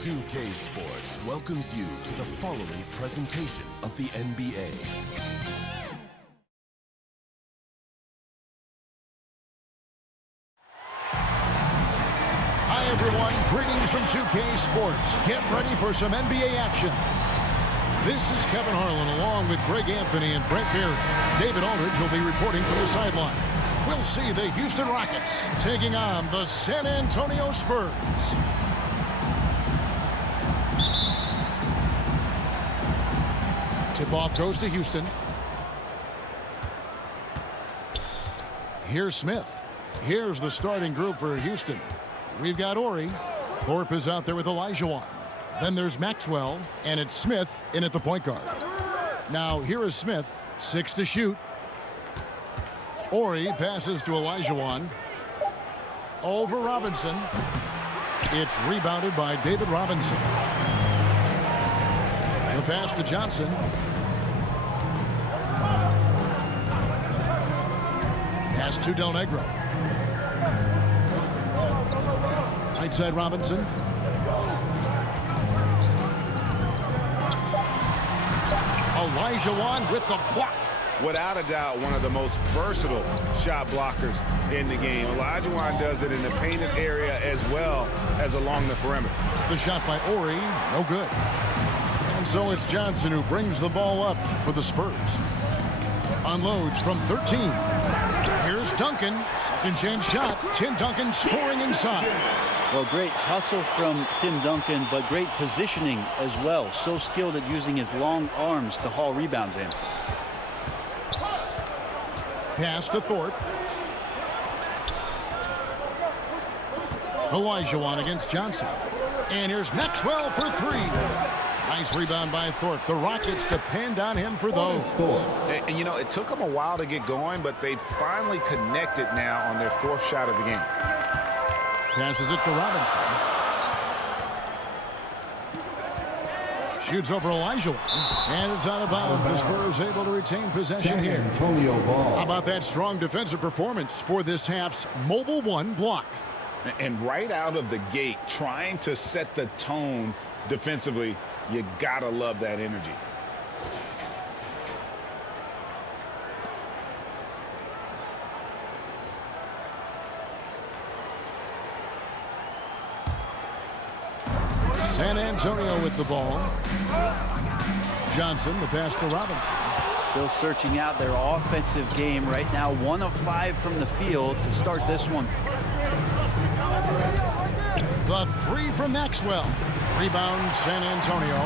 2K Sports welcomes you to the following presentation of the NBA. Hi everyone, greetings from 2K Sports. Get ready for some NBA action. This is Kevin Harlan along with Greg Anthony and Brent Beard. David Aldridge will be reporting from the sideline. We'll see the Houston Rockets taking on the San Antonio Spurs. Tip-off goes to Houston. Here's Smith. Here's the starting group for Houston. We've got Ori. Thorpe is out there with Olajuwon. Then there's Maxwell, and it's Smith in at the point guard. Now, here is Smith, 6 to shoot. Ori passes to Olajuwon. Over Robinson. It's rebounded by David Robinson. The pass to Johnson. Pass to Del Negro. Right side Robinson. Olajuwon with the block. Without a doubt, one of the most versatile shot blockers in the game. Olajuwon does it in the painted area as well as along the perimeter. The shot by Ori, no good. And so it's Johnson who brings the ball up for the Spurs. Unloads from 13. Here's Duncan. Second chance shot. Tim Duncan scoring inside. Well, great hustle from Tim Duncan, but great positioning as well. So skilled at using his long arms to haul rebounds in. Pass to Thorpe. Olajuwon against Johnson. And here's Maxwell for three. Nice rebound by Thorpe. The Rockets depend on him for those. And you know, it took them a while to get going, but they finally connected now on their fourth shot of the game. Passes it to Robinson. Shoots over Olajuwon. And it's out of bounds. The Spurs able to retain possession here. How about that strong defensive performance for this half's Mobile One block? And right out of the gate, trying to set the tone defensively, you gotta love that energy. San Antonio with the ball. Johnson, the pass to Robinson. Still searching out their offensive game right now. 1 of 5 from the field to start this one. The three from Maxwell. Rebound San Antonio.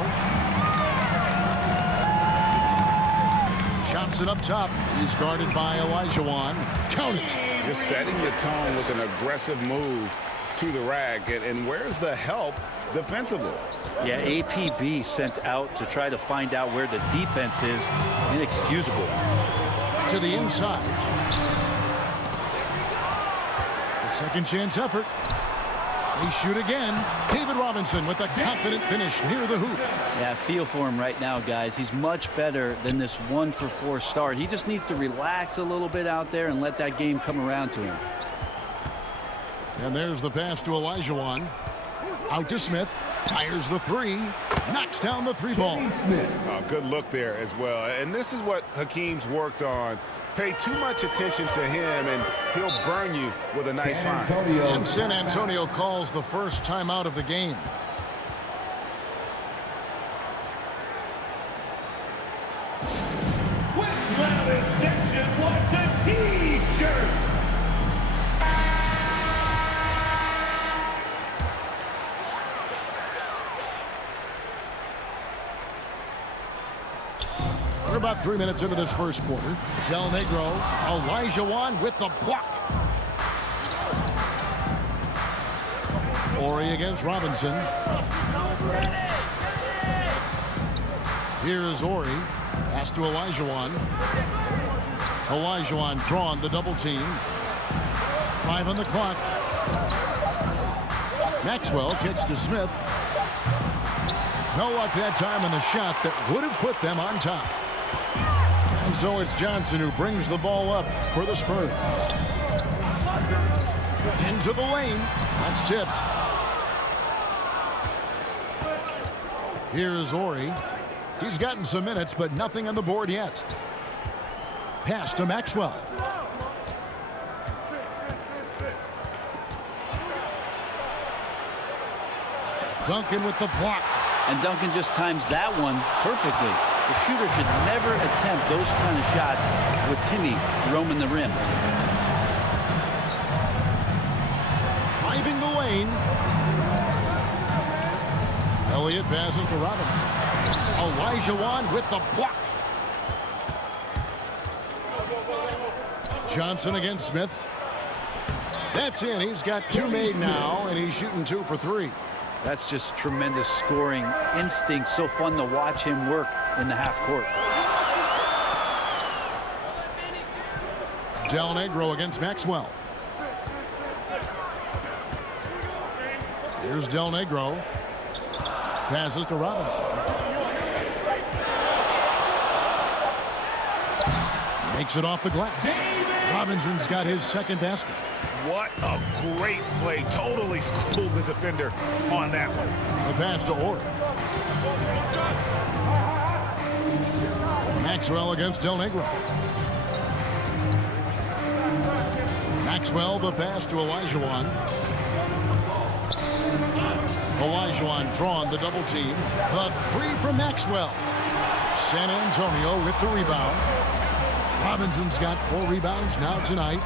Johnson up top. He's guarded by Olajuwon. Count it. Just setting the tone with an aggressive move to the rack. And where's the help defensively? Yeah, APB sent out to try to find out where the defense is. Inexcusable. To the inside. The second chance effort. They shoot again. David Robinson with a confident finish near the hoop. Yeah, feel for him right now, guys. He's much better than this 1-for-4 start. He just needs to relax a little bit out there and let that game come around to him. And there's the pass to Olajuwon. Out to Smith. Fires the three. Knocks down the three ball. Good look there as well. And this is what Hakeem's worked on. Pay too much attention to him, and he'll burn you with a nice find. And San Antonio calls the first timeout of the game. Section wants a T-shirt. We're about 3 minutes into this first quarter. Del Negro, Olajuwon with the block. Ori against Robinson. Here's Ori. Pass to Olajuwon. Olajuwon drawn the double team. 5 on the clock. Maxwell kicks to Smith. No luck that time on the shot that would have put them on top. And so it's Johnson who brings the ball up for the Spurs. Into the lane. That's tipped. Here's Ori. He's gotten some minutes, but nothing on the board yet. Pass to Maxwell. Duncan with the block. And Duncan just times that one perfectly. The shooter should never attempt those kind of shots with Timmy roaming the rim. Driving the lane. Elliott passes to Robinson. Olajuwon with the block. Johnson against Smith. That's in. He's got two made now, and he's shooting 2 for 3. That's just tremendous scoring instinct. So fun to watch him work in the half court. Del Negro against Maxwell. Here's Del Negro. Passes to Robinson. Makes it off the glass. Robinson's got his second basket. What a great play. Totally schooled the defender on that one. The pass to Ori. Maxwell against Del Negro. Maxwell, the pass to Olajuwon. Olajuwon drawn the double team. The three from Maxwell. San Antonio with the rebound. Robinson's got 4 rebounds now tonight.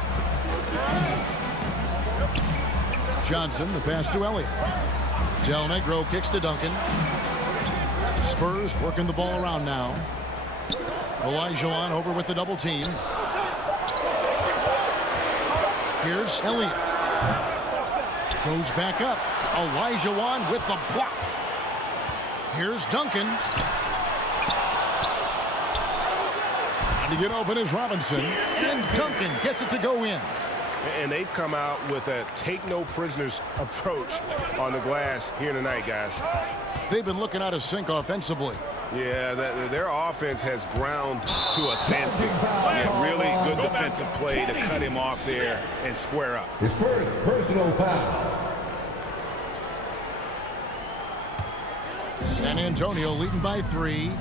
Johnson, the pass to Elliott. Del Negro kicks to Duncan. Spurs working the ball around now. Olajuwon over with the double team. Here's Elliott. Goes back up. Olajuwon with the block. Here's Duncan. Trying to get open is Robinson. And Duncan gets it to go in. And they've come out with a take-no-prisoners approach on the glass here tonight, guys. They've been looking out of sync offensively. Yeah, their offense has ground to a standstill. Yeah, really good defensive play to cut him off there and square up. His first personal foul. San Antonio leading by 3.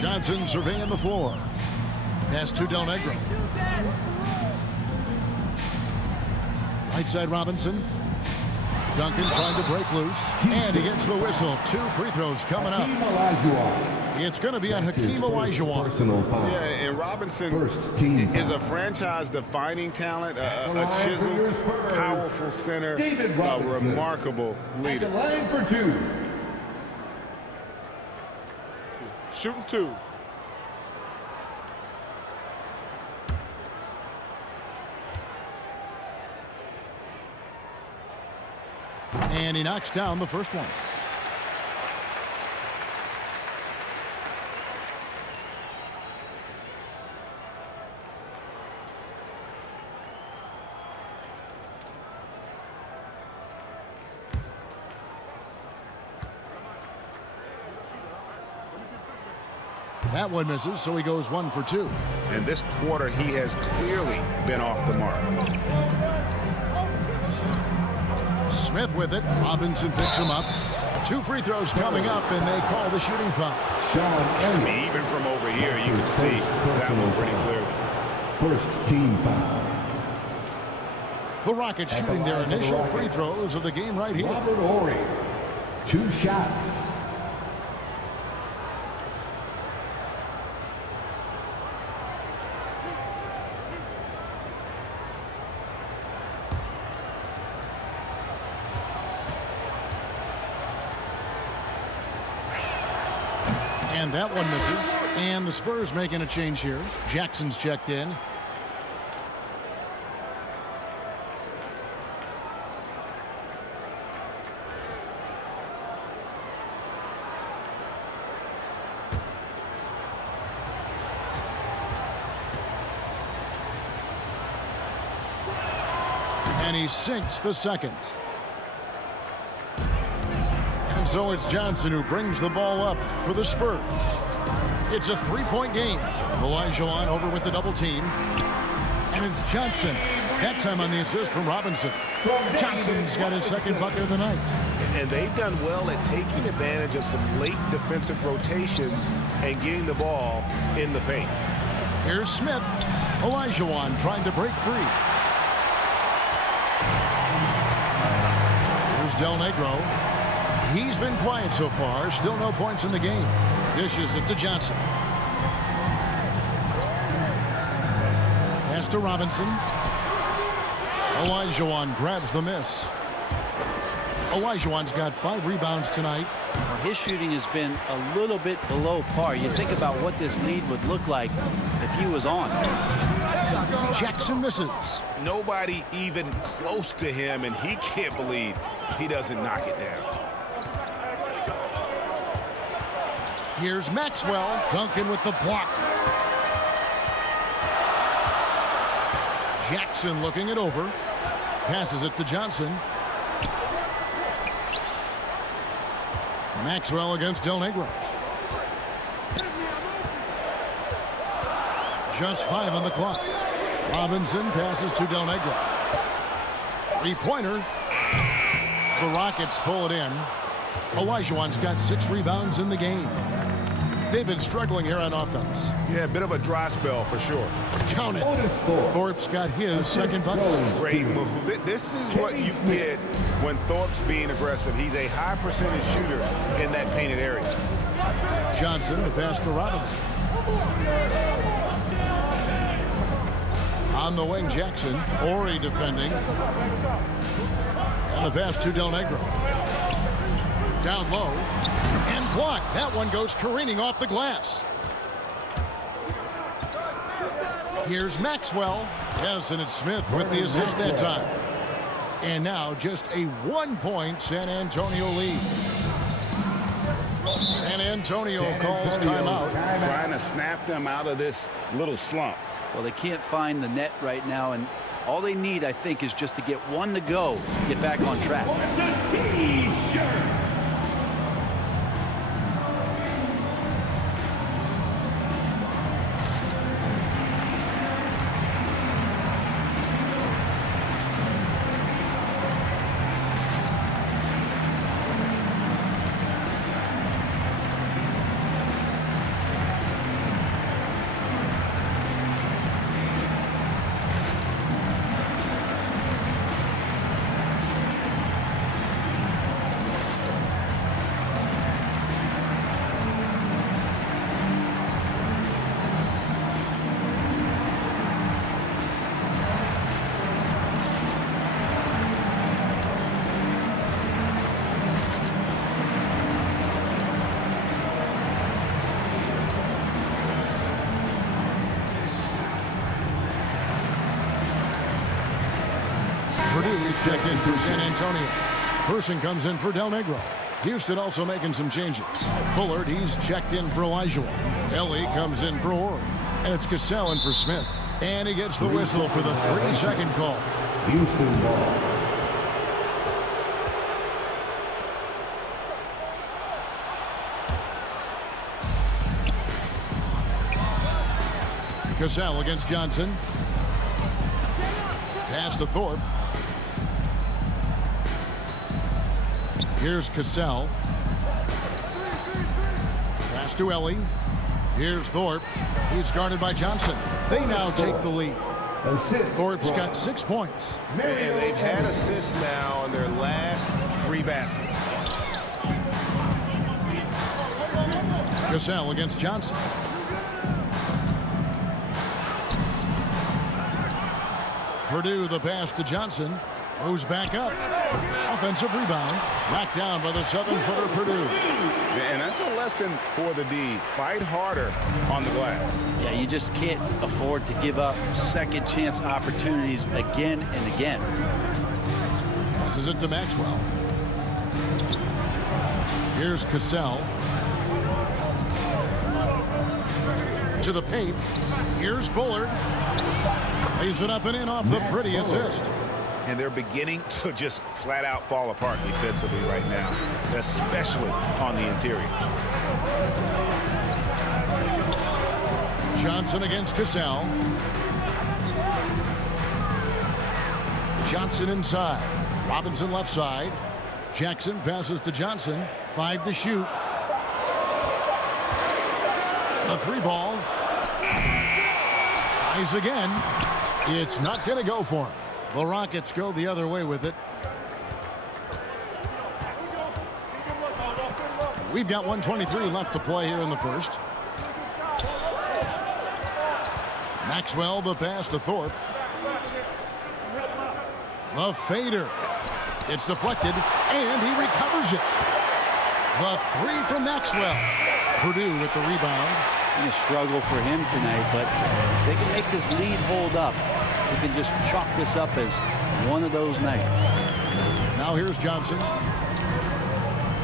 Johnson surveying the floor. Pass to Del Negro. Right side Robinson. Duncan trying to break loose. And he gets the whistle. 2 free throws coming up. It's going to be on Hakeem Olajuwon. Yeah, and Robinson is a franchise-defining talent, a chiseled, powerful center, a remarkable leader. Line for 2. Shooting 2. And he knocks down the first one. That one misses, so he goes 1 for 2. And this quarter, he has clearly been off the mark. Smith with it. Robinson picks him up. 2 free throws coming up, and they call the shooting foul. I mean, even from over here, you can see that one pretty clearly. First team foul. The Rockets shooting their initial free throws of the game right here. Robert Horry. 2 shots. And that one misses. And the Spurs making a change here. Jackson's checked in. And he sinks the second. And so it's Johnson who brings the ball up for the Spurs. It's a 3-point game. Olajuwon over with the double team. And it's Johnson That time on the assist from Robinson. Johnson's got his second bucket of the night. And they've done well at taking advantage of some late defensive rotations and getting the ball in the paint. Here's Smith. Olajuwon trying to break free. Here's Del Negro. He's been quiet so far. Still no points in the game. Dishes it to Johnson. Pass to Robinson. Olajuwon grabs the miss. Olajuwon's got 5 rebounds tonight. Well, his shooting has been a little bit below par. You think about what this lead would look like if he was on. Jackson misses. Nobody even close to him, and he can't believe he doesn't knock it down. Here's Maxwell. Duncan with the block. Jackson looking it over. Passes it to Johnson. Maxwell against Del Negro. Just 5 on the clock. Robinson passes to Del Negro. 3-pointer. The Rockets pull it in. Olajuwon's got 6 rebounds in the game. They've been struggling here on offense. Yeah, a bit of a dry spell for sure. Count it. Thorpe's got his second bucket. Great move. This is what you get when Thorpe's being aggressive. He's a high percentage shooter in that painted area. Johnson, the pass to Robinson. On the wing, Jackson. Ori defending. And the pass to Del Negro. Down low. And blocked. That one goes careening off the glass. Here's Maxwell. Yes, and it's Smith with the assist that time. And now just a 1-point San Antonio lead. San Antonio calls timeout. Trying to snap them out of this little slump. Well, they can't find the net right now, and all they need, I think, is just to get one to go, get back on track. Checked in for San Antonio. Person comes in for Del Negro. Houston also making some changes. Bullard, he's checked in for Olajuwon. Ellie comes in for Ori. And it's Cassell in for Smith. And he gets the whistle for the 3-second call. Houston ball. Cassell against Johnson. Pass to Thorpe. Here's Cassell. Pass to Ellie. Here's Thorpe. He's guarded by Johnson. They now take the lead. Thorpe's got 6 points. And they've had assists now in their last 3 baskets. Cassell against Johnson. Purdue the pass to Johnson. Moves back up. Offensive rebound. Knocked down by the 7-footer Purdue. And that's a lesson for the D. Fight harder on the glass. Yeah, you just can't afford to give up second chance opportunities again and again. Passes it to Maxwell. Here's Cassell. To the paint. Here's Bullard. Lays it up and in off the pretty assist. And they're beginning to just flat out fall apart defensively right now, especially on the interior. Johnson against Cassell. Johnson inside. Robinson left side. Jackson passes to Johnson. 5 to shoot. A 3-ball. Tries again. It's not going to go for him. The Rockets go the other way with it. We've got 1:23 left to play here in the first. Maxwell, the pass to Thorpe. The fader. It's deflected, and he recovers it. The 3 from Maxwell. Purdue with the rebound. A struggle for him tonight, but if they can make this lead hold up, we can just chalk this up as one of those nights. Now here's Johnson.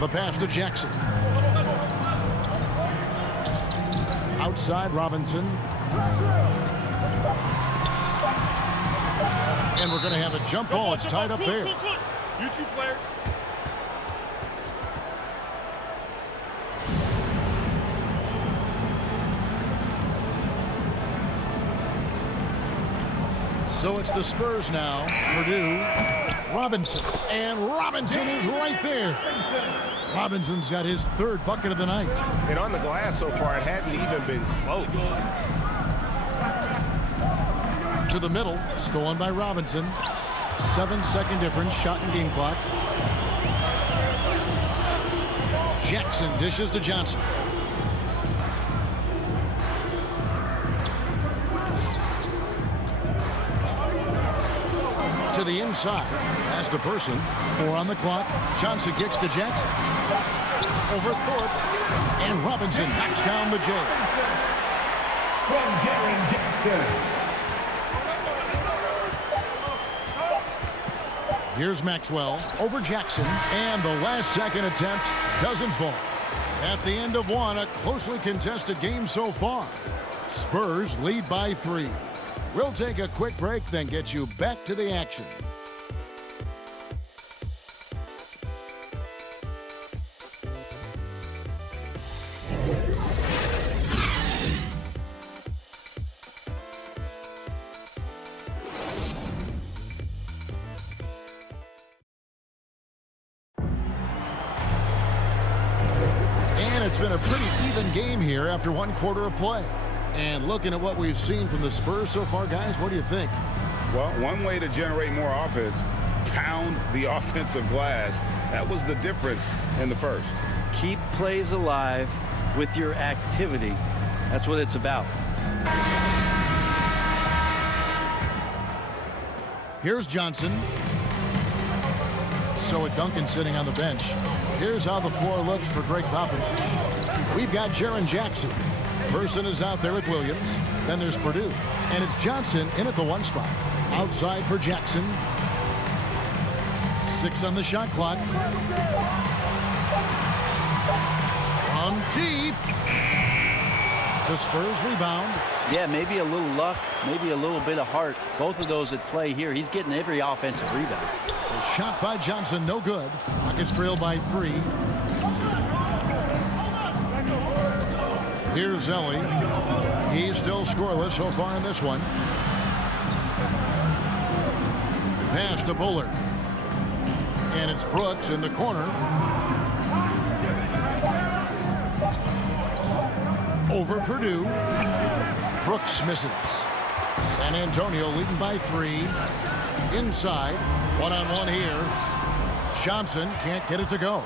The pass to Jackson. Outside Robinson. And we're going to have a jump ball. It's tied up there. You two players. So it's the Spurs now. Purdue. Robinson. And Robinson is right there. Robinson's got his 3rd bucket of the night. And on the glass so far, it hadn't even been close. To the middle. Stolen by Robinson. 7-second difference. Shot and game clock. Jackson dishes to Johnson. To the inside. Pass to Person. 4 on the clock. Johnson kicks to Jackson. Over Thorpe. And Robinson knocks down the J. From Jaren Jackson. Here's Maxwell over Jackson. And the last second attempt doesn't fall. At the end of one, a closely contested game so far. Spurs lead by 3. We'll take a quick break, then get you back to the action. And it's been a pretty even game here after 1 quarter of play. And looking at what we've seen from the Spurs so far, guys, what do you think? Well, one way to generate more offense, pound the offensive glass. That was the difference in the first. Keep plays alive with your activity. That's what it's about. Here's Johnson. So with Duncan sitting on the bench, here's how the floor looks for Greg Popovich. We've got Jaren Jackson. Person is out there with Williams. Then there's Purdue. And it's Johnson in at the 1 spot. Outside for Jackson. 6 on the shot clock. From deep. The Spurs rebound. Yeah, maybe a little luck, maybe a little bit of heart. Both of those at play here. He's getting every offensive rebound. The shot by Johnson, no good. Rockets trail by 3. Here's Ellie. He's still scoreless so far in this one. Pass to Bullard. And it's Brooks in the corner. Over Purdue. Brooks misses. San Antonio leading by 3. Inside. One-on-one here. Johnson can't get it to go.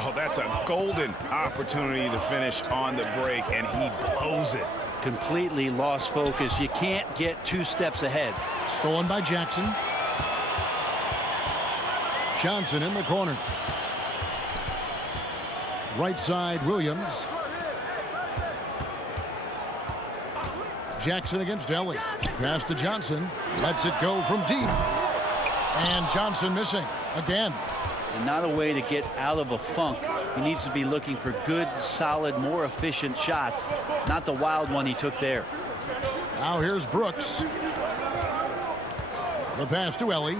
Oh, that's a golden opportunity to finish on the break, and he blows it. Completely lost focus. You can't get 2 steps ahead. Stolen by Jackson. Johnson in the corner. Right side, Williams. Jackson against Ellie. Pass to Johnson. Lets it go from deep. And Johnson missing again. And not a way to get out of a funk. He needs to be looking for good, solid, more efficient shots. Not the wild one he took there. Now here's Brooks. The pass to Ellie.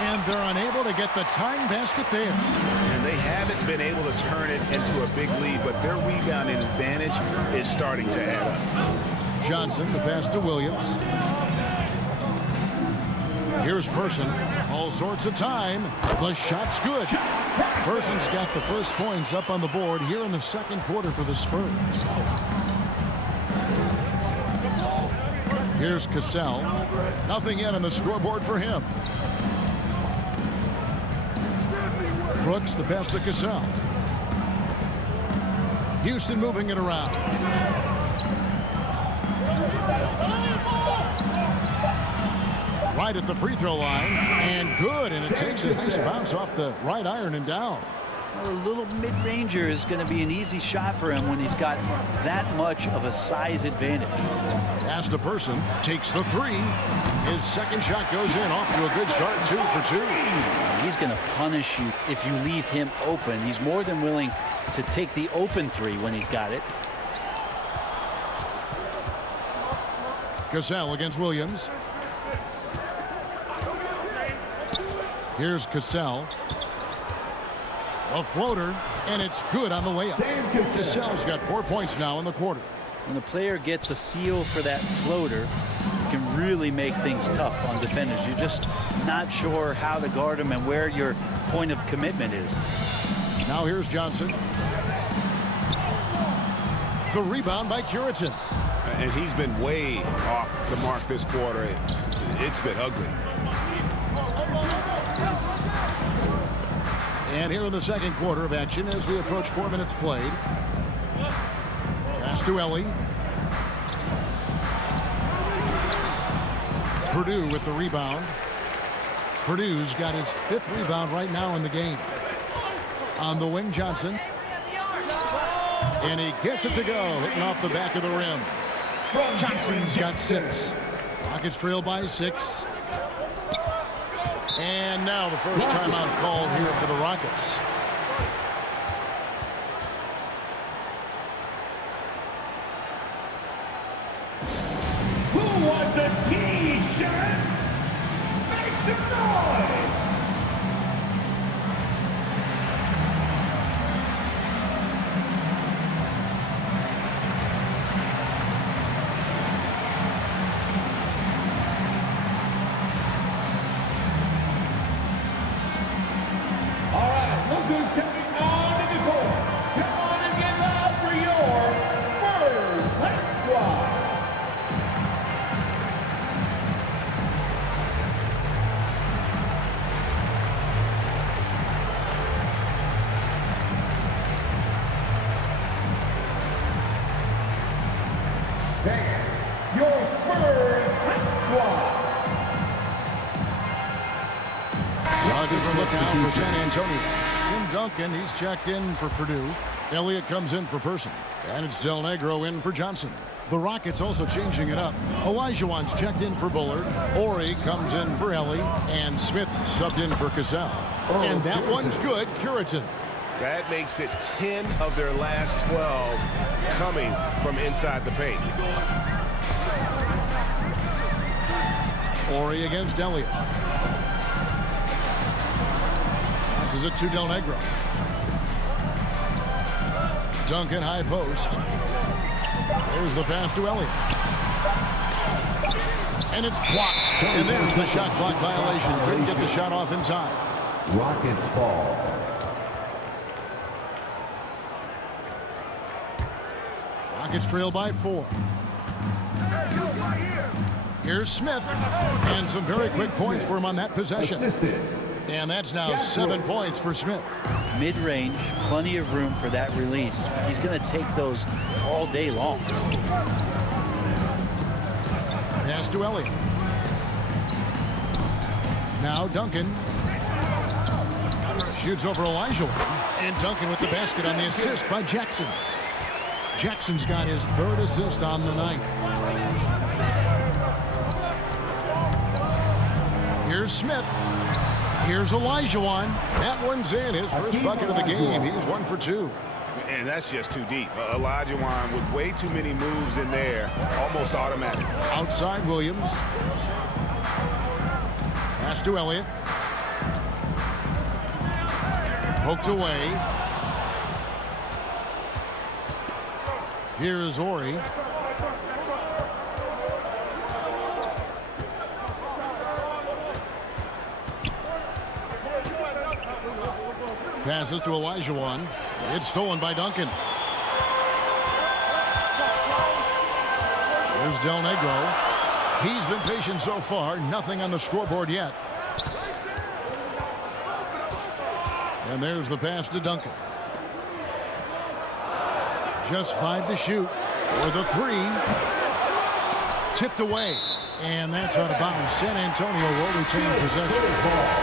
And they're unable to get the tying basket there. And they haven't been able to turn it into a big lead, but their rebounding advantage is starting to add up. Johnson, the pass to Williams. Here's Person. All sorts of time. The shot's good. Person's got the first points up on the board here in the second quarter for the Spurs. Here's Cassell. Nothing yet on the scoreboard for him. Brooks, the pass to Cassell. Houston moving it around. Right at the free throw line. And good. And it takes a nice bounce off the right iron and down. Well, a little mid-ranger is going to be an easy shot for him when he's got that much of a size advantage. Pass to Person. Takes the three. His second shot goes in. Off to a good start. 2 for 2. He's going to punish you if you leave him open. He's more than willing to take the open three when he's got it. Cassell against Williams. Here's Cassell. A floater, and it's good on the way up. Cassell's got 4 points now in the quarter. When the player gets a feel for that floater, it can really make things tough on defenders. You're just not sure how to guard them and where your point of commitment is. Now here's Johnson. The rebound by Curitan. And he's been way off the mark this quarter. It's been ugly. And here in the second quarter of action as we approach 4 minutes played. Pass to Ellie. Purdue with the rebound. Purdue's got his 5th rebound right now in the game. On the wing, Johnson. And he gets it to go, hitting off the back of the rim. Johnson's got 6. Rockets trail by 6. And now the first timeout called here for the Rockets. Who wants a T-shirt? Make some noise! Who's coming on to the court? Come on and get loud for your Spurs. Let's fly. Fans, your Spurs Let's Rockets are looking out for San Antonio. Tim Duncan, he's checked in for Purdue. Elliott comes in for Person. And it's Del Negro in for Johnson. The Rockets also changing it up. Olajuwon's checked in for Bullard. Ori comes in for Ellie. And Smith subbed in for Cassell. And that one's good. Curitan. That makes it 10 of their last 12 coming from inside the paint. Ori against Elliott. Passes it to Del Negro. Duncan high post. There's the pass to Elliott. And it's blocked. And there's the shot clock violation. Couldn't get the shot off in time. Rockets fall. Rockets trail by 4. Here's Smith. And some very quick points for him on that possession. Assisted. And that's now 7 points for Smith. Mid-range, plenty of room for that release. He's going to take those all day long. Pass to Elliott. Now Duncan. Shoots over Olajuwon. And Duncan with the basket on the assist by Jackson. Jackson's got his 3rd assist on the night. Here's Smith. Here's Olajuwon. That one's in. His first bucket of the game. He's 1 for 2. And that's just too deep. Olajuwon with way too many moves in there. Almost automatic. Outside Williams. Pass to Elliott. Poked away. Here's Ori. Passes to Olajuwon. It's stolen by Duncan. Here's Del Negro. He's been patient so far. Nothing on the scoreboard yet. And there's the pass to Duncan. Just 5 to shoot. For the 3. Tipped away. And that's out of bounds. San Antonio will retain possession.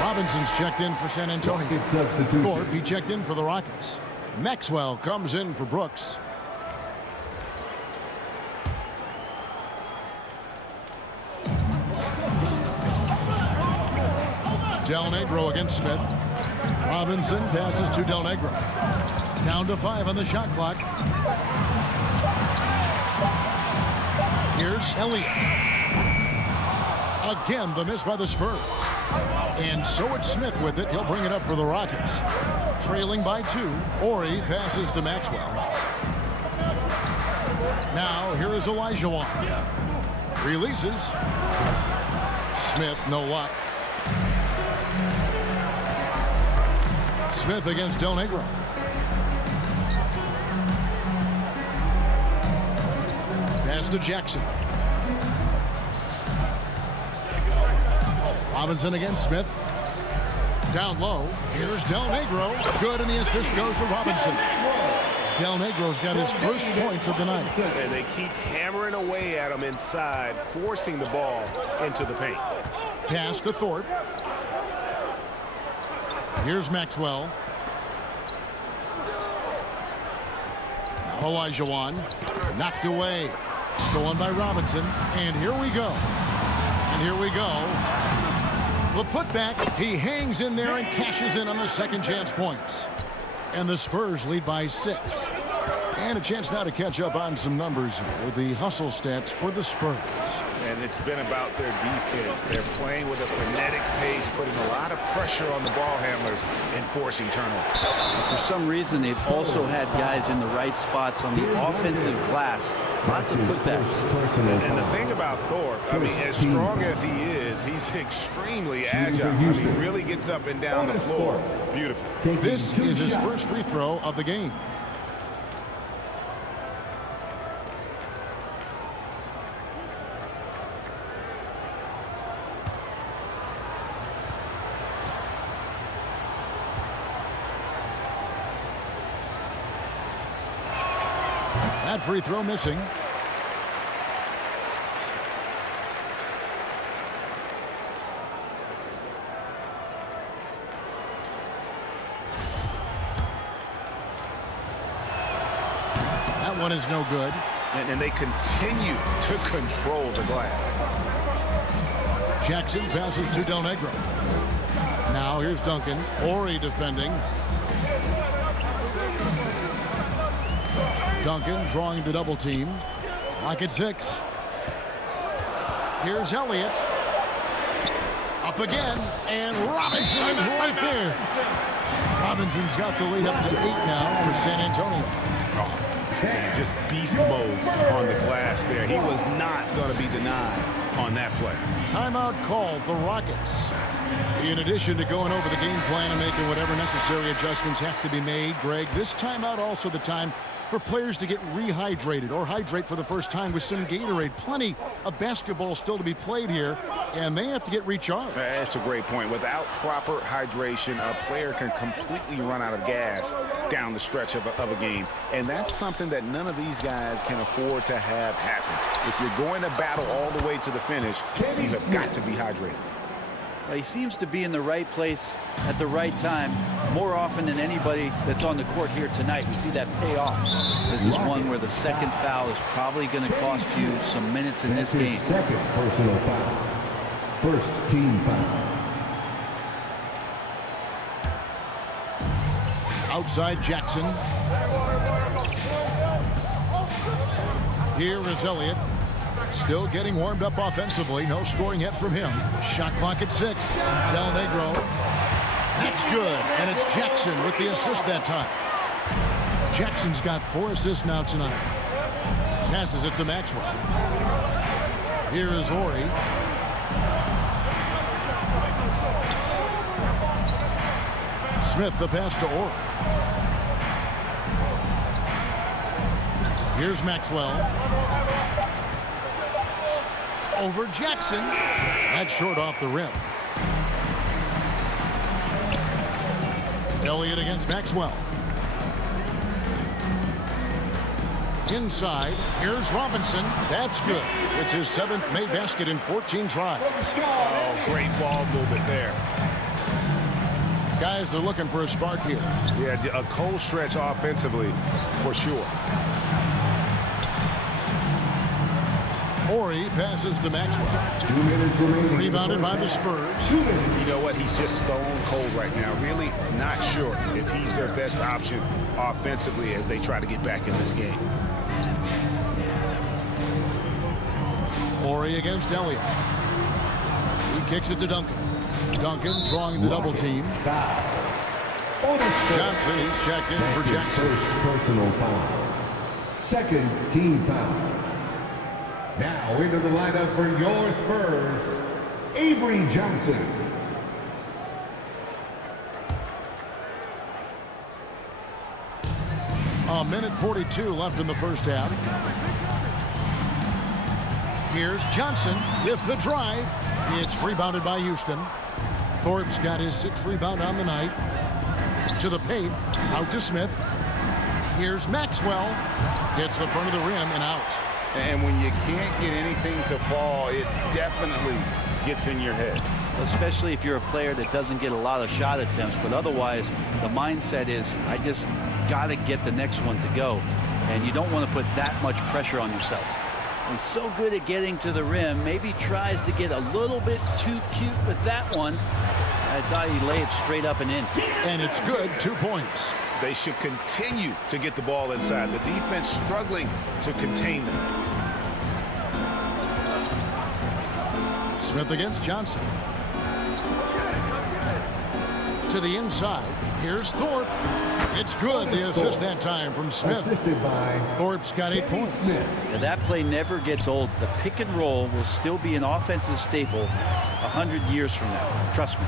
Robinson's checked in for San Antonio. Thorpe, he checked in for the Rockets. Maxwell comes in for Brooks. Del Negro against Smith. Robinson passes to Del Negro. Down to 5 on the shot clock. Here's Elliott. Again, the miss by the Spurs. And so it's Smith with it. He'll bring it up for the Rockets. Trailing by 2. Ori passes to Maxwell. Now, here is Olajuwon. Releases. Smith, no luck. Smith against Del Negro. Pass to Jackson. Robinson against Smith. Down low. Here's Del Negro. Good, and the assist goes to Robinson. Del Negro's got his first points of the night. And they keep hammering away at him inside, forcing the ball into the paint. Pass to Thorpe. Here's Maxwell. Now Olajuwon. Knocked away. Stolen by Robinson. And here we go. And here we go. The putback. He hangs in there and cashes in on the second chance points. And the Spurs lead by 6. And a chance now to catch up on some numbers here. The hustle stats for the Spurs. And it's been about their defense. They're playing with a frenetic pace, putting a lot of pressure on the ball handlers and forcing turnovers. For some reason, they've also had guys in the right spots on the offensive glass. Lots of putbacks. And the thing about Thorpe, I mean, as strong as he is, he's extremely agile. I mean, really gets up and down the floor. Beautiful. This is his first free throw of the game. That free throw missing. That one is no good. And they continue to control the glass. Jackson passes to Del Negro. Now here's Duncan. Ori defending. Duncan drawing the double team. Lock at 6. Here's Elliott. Up again. And Robinson is right there. Robinson's got the lead up to 8 now for San Antonio. Just beast mode on the glass there. He was not going to be denied on that play. Timeout called the Rockets. In addition to going over the game plan and making whatever necessary adjustments have to be made, Greg, this timeout also the time for players to get rehydrated or hydrate for the first time with some Gatorade. Plenty of basketball still to be played here, and they have to get recharged. That's a great point. Without proper hydration, a player can completely run out of gas down the stretch of a game, and that's something that none of these guys can afford to have happen. If you're going to battle all the way to the finish, you have got to be hydrated. Well, he seems to be in the right place at the right time more often than anybody that's on the court here tonight. We see that pay off. This is one where the second foul is probably going to cost you some minutes in this game. Second personal foul. First team foul. Outside Jackson. Here is Elliott. Still getting warmed up offensively. No scoring yet from him. Shot clock at 6. Del Negro. That's good. And it's Jackson with the assist that time. Jackson's got 4 assists now tonight. Passes it to Maxwell. Here is Ori. Smith, the pass to Orr. Here's Maxwell. Over Jackson. That's short off the rim. Elliott against Maxwell. Inside, here's Robinson. That's good. It's his 7th made basket in 14 tries. Oh, great ball movement there. Guys are looking for a spark here. Yeah, a cold stretch offensively for sure. Horry passes to Maxwell. Rebounded by the Spurs. You know what? He's just stone cold right now. Really not sure if he's their best option offensively as they try to get back in this game. Horry against Elliott. He kicks it to Duncan. Duncan drawing the double team. Johnson is checked in for Jackson. First personal foul. Second team foul. Now into the lineup for your Spurs, Avery Johnson. A minute 42 left in the first half. Here's Johnson with the drive. It's rebounded by Houston. Thorpe's got his 6th rebound on the night. To the paint, out to Smith. Here's Maxwell. Hits the front of the rim and out. And when you can't get anything to fall, it definitely gets in your head. Especially if you're a player that doesn't get a lot of shot attempts, but otherwise the mindset is I just got to get the next one to go, and you don't want to put that much pressure on yourself. He's so good at getting to the rim, maybe tries to get a little bit too cute with that one. I thought he laid it straight up and in. And it's good, 2 points. They should continue to get the ball inside. The defense struggling to contain them. Smith against Johnson. To the inside. Here's Thorpe. It's good. The assist that time from Smith. Assisted by Thorpe's got 8 points. And that play never gets old. The pick and roll will still be an offensive staple 100 years from now. Trust me.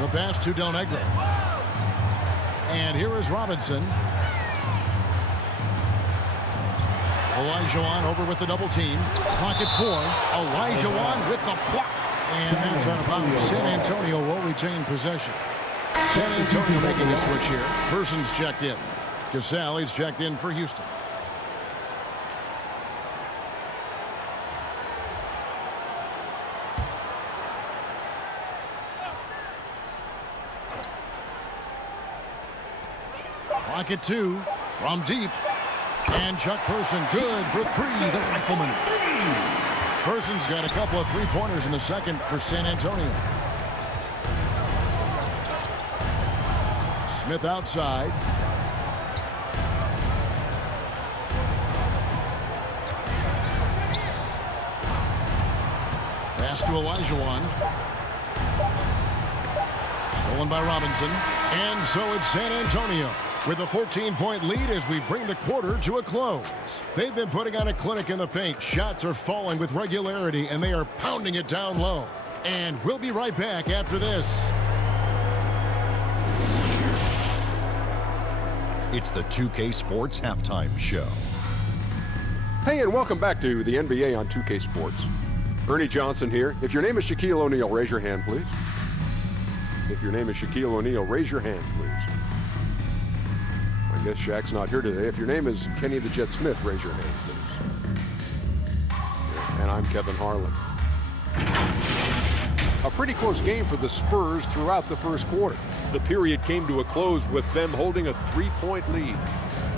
The pass to Del Negro. And here is Robinson. Elijah over with the double team. Pocket 4. Elijah with the block. And that's out of bounds. San Antonio will retain possession. San Antonio making a switch here. Person's checked in. Casale's checked in for Houston. Pocket 2 from deep. And Chuck Person good for 3, the rifleman. Person's got a couple of 3-pointers in the second for San Antonio. Smith outside. Pass to Elijah. Stolen by Robinson. And so it's San Antonio with a 14-point lead as we bring the quarter to a close. They've been putting on a clinic in the paint. Shots are falling with regularity, and they are pounding it down low. And we'll be right back after this. It's the 2K Sports Halftime Show. Hey, and welcome back to the NBA on 2K Sports. Ernie Johnson here. If your name is Shaquille O'Neal, raise your hand, please. If your name is Shaquille O'Neal, raise your hand, please. I guess Shaq's not here today. If your name is Kenny the Jet Smith, raise your hand, please. And I'm Kevin Harlan. A pretty close game for the Spurs throughout the first quarter. The period came to a close with them holding a 3-point lead.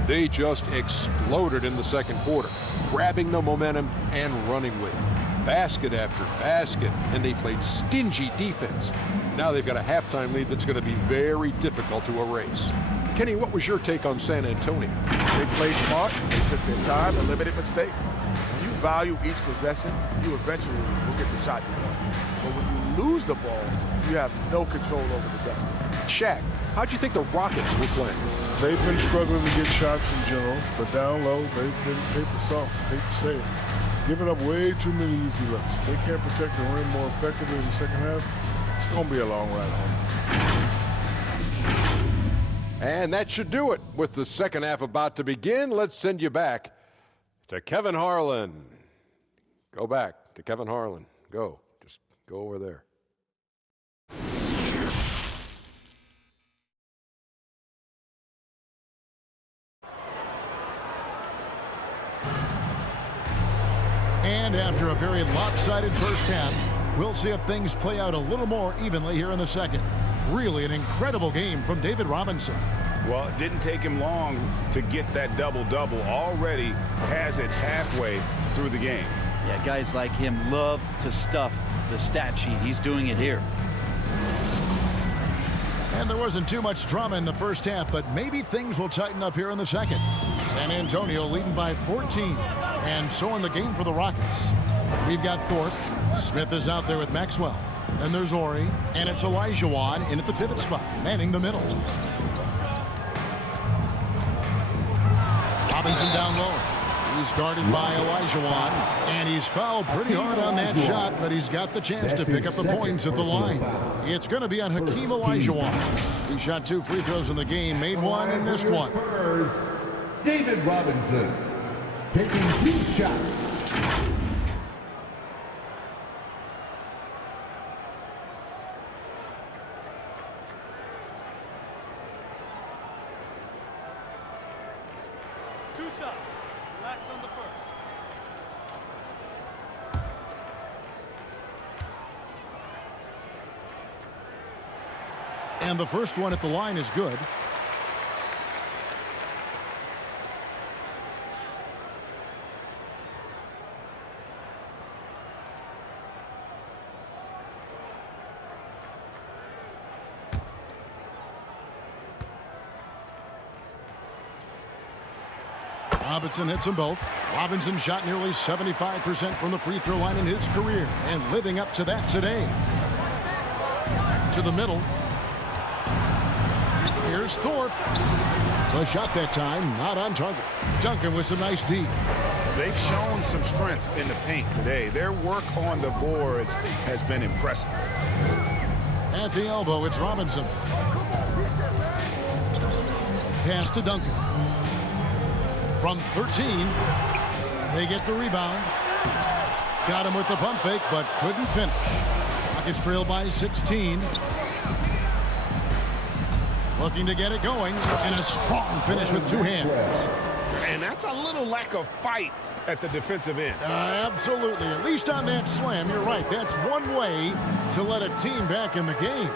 They just exploded in the second quarter, grabbing the momentum and running with it. Basket after basket, and they played stingy defense. Now they've got a halftime lead that's going to be very difficult to erase. Kenny, what was your take on San Antonio? They played smart, they took their time and limited mistakes. When you value each possession, you eventually will get the shot you want. But when you lose the ball, you have no control over the destiny. Shaq, how'd you think the Rockets were playing? They've been struggling to get shots in general, but down low, they've been paper soft. Hate to say it. Giving up way too many easy looks. If they can't protect the rim more effectively in the second half, it's going to be a long ride home. And that should do it. With the second half about to begin, let's send you back to Kevin Harlan. Go back to Kevin Harlan. Go. Just go over there. And after a very lopsided first half, we'll see if things play out a little more evenly here in the second. Really an incredible game from David Robinson. Well, it didn't take him long to get that double-double. Already has it halfway through the game. Yeah, guys like him love to stuff the stat sheet. He's doing it here. And there wasn't too much drama in the first half, but maybe things will tighten up here in the second. San Antonio leading by 14. And so in the game for the Rockets. We've got Thorpe. Smith is out there with Maxwell. Then there's Ori. And it's Olajuwon in at the pivot spot, manning the middle. Robinson down low. He's guarded by Olajuwon. And he's fouled pretty hard on that shot, but he's got the chance to pick up the points at the line. It's going to be on Hakeem Olajuwon. He shot 2 free throws in the game, made 1 and missed 1. David Robinson taking 2 shots. And the first one at the line is good. Robinson hits them both. Robinson shot nearly 75% from the free throw line in his career, and living up to that today. To the middle. Here's Thorpe. The shot that time, not on target. Duncan with some nice D. They've shown some strength in the paint today. Their work on the boards has been impressive. At the elbow, it's Robinson. Pass to Duncan. From 13, they get the rebound. Got him with the pump fake, but couldn't finish. Rockets trail by 16. Looking to get it going, and a strong finish with 2 hands. And that's a little lack of fight at the defensive end. Absolutely. At least on that slam, you're right. That's one way to let a team back in the game.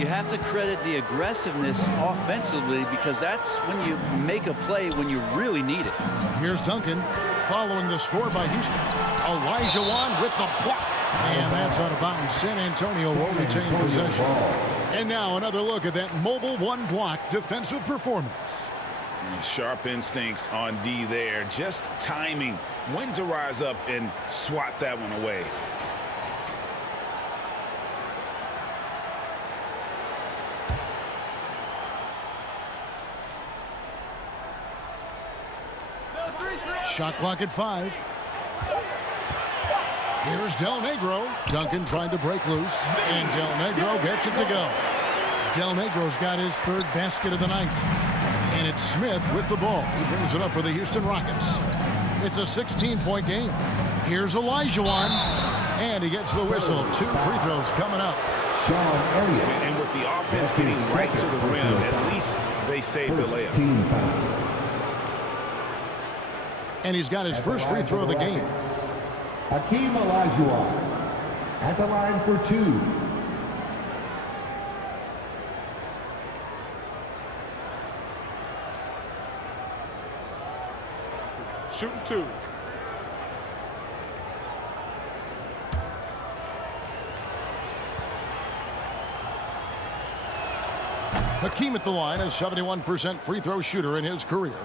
You have to credit the aggressiveness offensively, because that's when you make a play when you really need it. Here's Duncan following the score by Houston. Olajuwon with the block. And that's out of bounds. San Antonio will retain possession. And now another look at that mobile one-block defensive performance. Sharp instincts on D there. Just timing when to rise up and swat that one away. Shot clock at 5. Here's Del Negro. Duncan trying to break loose, and Del Negro gets it to go. Del Negro's got his 3rd basket of the night. And it's Smith with the ball. He brings it up for the Houston Rockets. It's a 16-point game. Here's Olajuwon, and he gets the whistle. 2 free throws coming up. And with the offense getting right to the rim, at least they saved the layup. And he's got his first free throw of the game. Hakeem Olajuwon at the line for 2. Shooting 2. Hakeem at the line, a 71% free throw shooter in his career.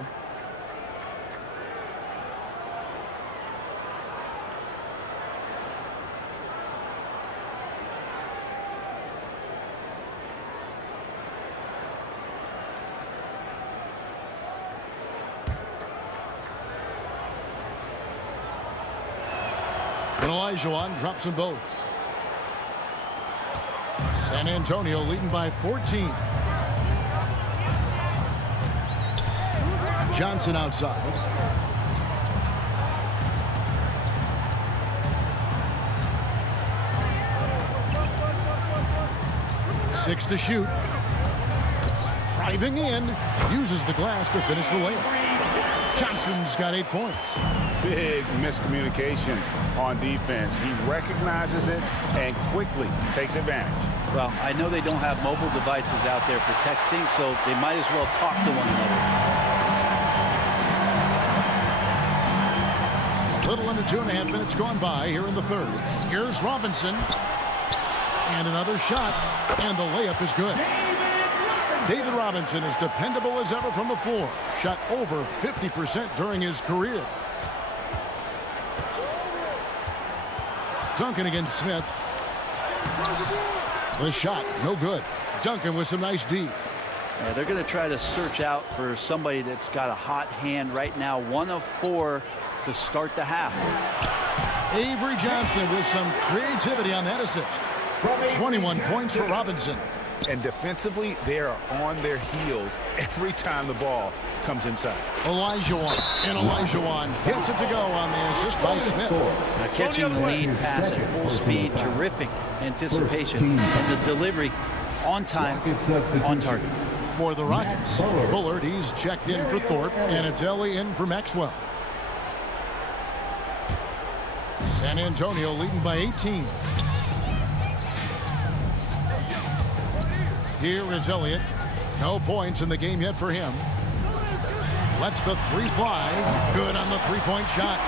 And Olajuwon drops them both. San Antonio leading by 14. Johnson outside. Six to shoot. Driving in. Uses the glass to finish the layup. Johnson's got 8 points. Big miscommunication on defense. He recognizes it and quickly takes advantage. Well, I know they don't have mobile devices out there for texting, so they might as well talk to one another. A little under 2.5 minutes gone by here in the third. Here's Robinson. And another shot. And the layup is good. David Robinson is dependable as ever from the floor. Shot over 50% during his career. Duncan against Smith. The shot, no good. Duncan with some nice D. Yeah, they're going to try to search out for somebody that's got a hot hand right now. 1 of 4 to start the half. Avery Johnson with some creativity on that assist. 21 points for Robinson. And defensively, they are on their heels every time the ball comes inside. Olajuwon. And Olajuwon gets it to go on the assist by Smith. Now catching the lead pass at full speed. Terrific anticipation. And the delivery on time, on target. For the Rockets, Bullard, he's checked in for Thorpe. And it's Ellie in for Maxwell. San Antonio leading by 18. Here is Elliott. No points in the game yet for him. Lets the three fly. Good on the three-point shot.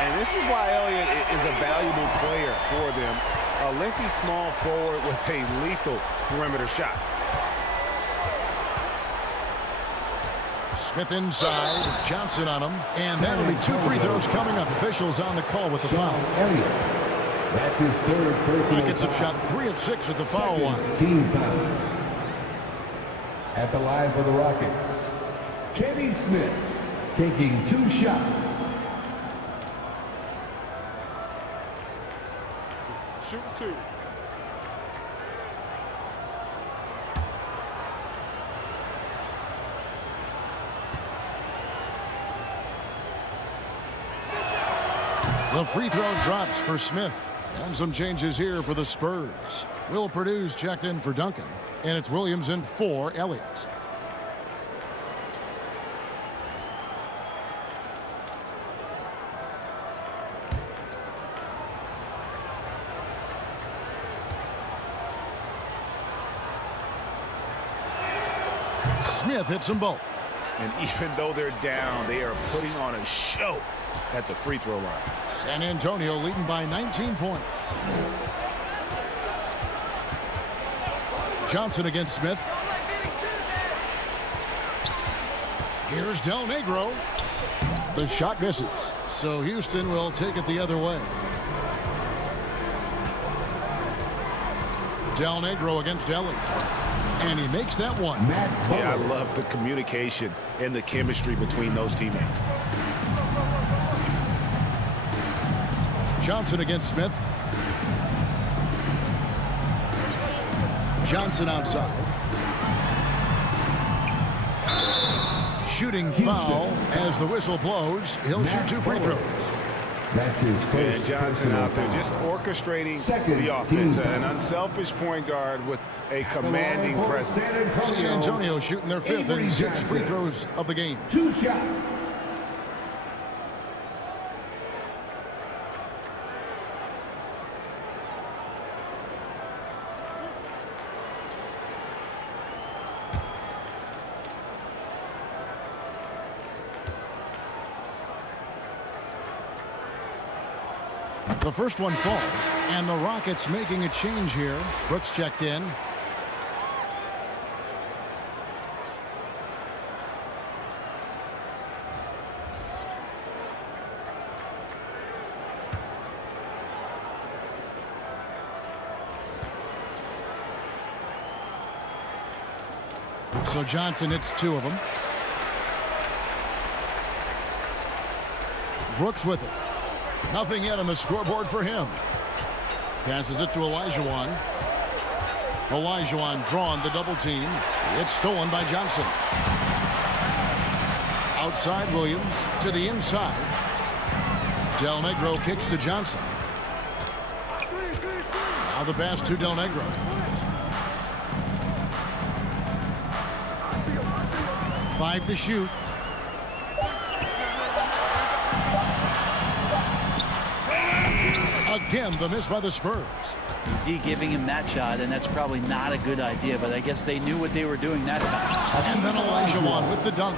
And this is why Elliott is a valuable player for them. A lengthy small forward with a lethal perimeter shot. Smith inside. Johnson on him. And that'll be 2 free throws coming up. Officials on the call with the foul. Elliott. That's his third personal Rockets have shot 3 of 6 at the foul line. Team foul. At the line for the Rockets, Kenny Smith taking 2 shots. Shoot 2. The free throw drops for Smith. And some changes here for the Spurs. Will Purdue's checked in for Duncan. And it's Williams in for Elliott. Smith hits them both. And even though they're down, they are putting on a show at the free throw line. San Antonio leading by 19 points. Johnson against Smith. Here's Del Negro. The shot misses. So Houston will take it the other way. Del Negro against Ellie. And he makes that one. Yeah, I love the communication and the chemistry between those teammates. Johnson against Smith. Johnson outside. Shooting foul as the whistle blows. He'll shoot 2 free throws. That's his first. And Johnson out there just orchestrating the offense. An unselfish point guard with a commanding presence. San Antonio shooting their 5th and 6 free throws of the game. 2 shots. The first one falls, and the Rockets making a change here. Brooks checked in. So Johnson hits 2 of them. Brooks with it. Nothing yet on the scoreboard for him. Passes it to Olajuwon. Olajuwon drawn the double team. It's stolen by Johnson. Outside Williams to the inside. Del Negro kicks to Johnson. Now the pass to Del Negro. Five to shoot. Again, the miss by the Spurs. D giving him that shot, and that's probably not a good idea, but I guess they knew what they were doing that time. And then Olajuwon with the dunk.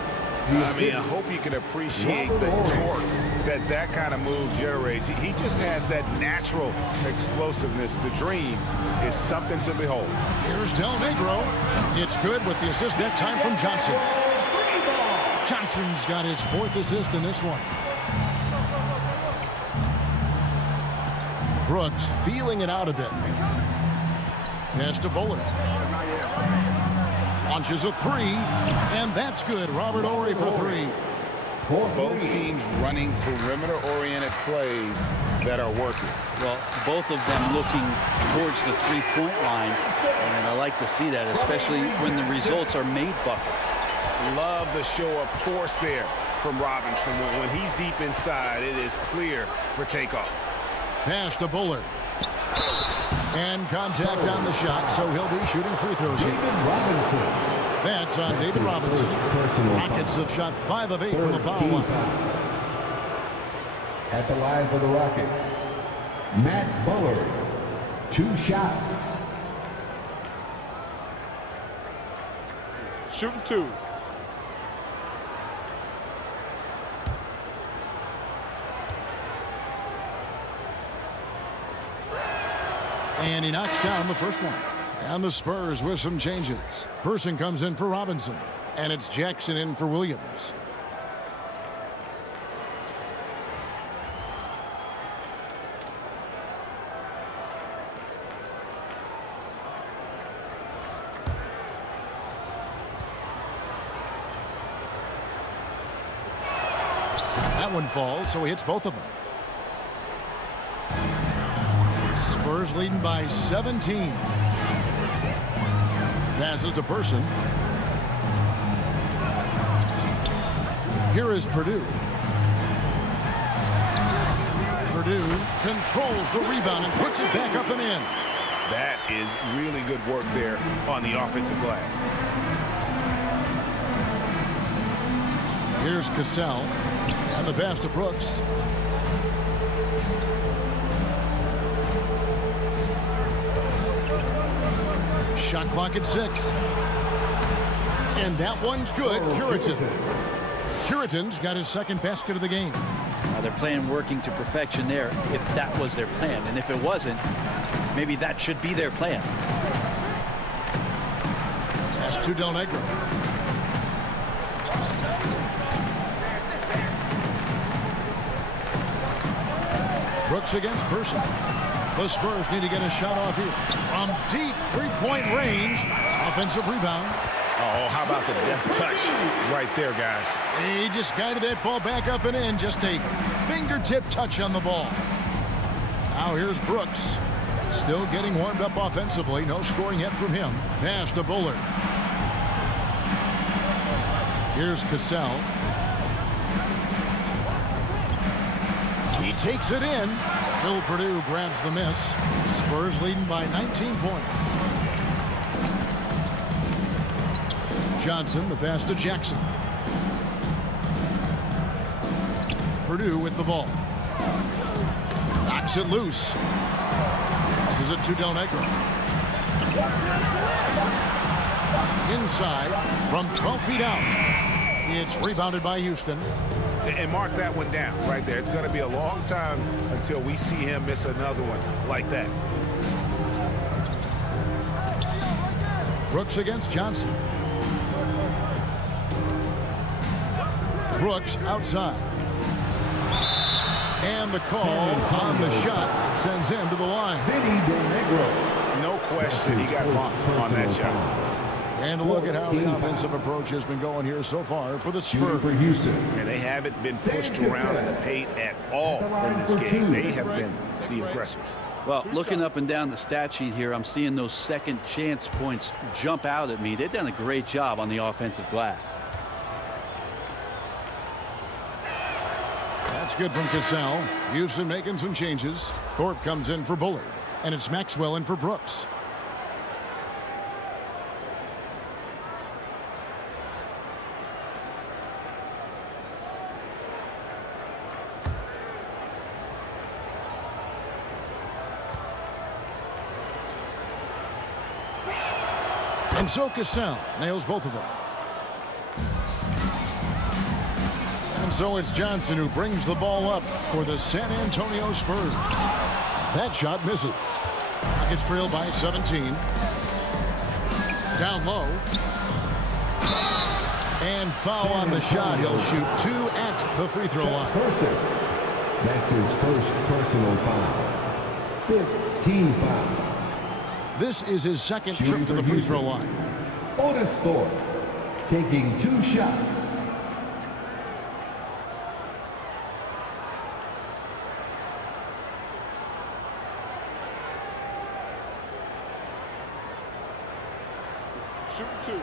I mean, I hope you can appreciate the torque that kind of move generates. He just has that natural explosiveness. The dream is something to behold. Here's Del Negro. It's good with the assist that time from Johnson. Johnson's got his 4th assist in this one. Brooks feeling it out a bit. Pass to Bullard. Launches a 3, and that's good. Robert Horry for 3. Both teams running perimeter-oriented plays that are working. Well, both of them looking towards the three-point line, and I like to see that, especially when the results are made buckets. Love the show of force there from Robinson. When he's deep inside, it is clear for takeoff. Pass to Bullard. And contact on the shot, so he'll be shooting free throws here. That's on David Robinson. Rockets have shot 5 of 8 from the foul line. At the line for the Rockets, Matt Bullard, 2 shots. Shooting 2. And he knocks down the first one. And the Spurs with some changes. Person comes in for Robinson. And it's Jackson in for Williams. That one falls, so he hits both of them. Spurs leading by 17. Passes to Person. Here is Purdue. Purdue controls the rebound and puts it back up and in. That is really good work there on the offensive glass. Here's Cassell. And the pass to Brooks. Shot clock at 6. And that one's good. Curitan's got his 2nd basket of the game. They're playing working to perfection there if that was their plan. And if it wasn't, maybe that should be their plan. Pass to Del Negro. Brooks against Person. The Spurs need to get a shot off here. From deep 3-point range. Offensive rebound. Oh, how about the deft touch right there, guys? He just guided that ball back up and in. Just a fingertip touch on the ball. Now here's Brooks. Still getting warmed up offensively. No scoring yet from him. Pass to Bullard. Here's Cassell. He takes it in. Bill Purdue grabs the miss. Spurs leading by 19 points. Johnson, the pass to Jackson. Purdue with the ball. Knocks it loose. Passes it to Del Negro. Inside from 12 feet out. It's rebounded by Houston. And mark that one down right there. It's going to be a long time until we see him miss another one like that. Brooks against Johnson. Brooks outside. And the call on the shot sends him to the line. No question he got bumped on that shot. And a look at how the offensive approach has been going here so far for the Spurs. And they haven't been pushed around in the paint at all in this game. They have been the aggressors. Well, looking up and down the stat sheet here, I'm seeing those second chance points jump out at me. They've done a great job on the offensive glass. That's good from Cassell. Houston making some changes. Thorpe comes in for Bullard, and it's Maxwell in for Brooks. And so Cassell nails both of them. And so it's Johnson who brings the ball up for the San Antonio Spurs. That shot misses. Rockets trail by 17. Down low. And foul on the shot. He'll shoot 2 at the free throw line. That's his first personal foul. 15 foul. This is his second trip to the free throw line. Otis Thorpe taking 2 shots. Shooting 2.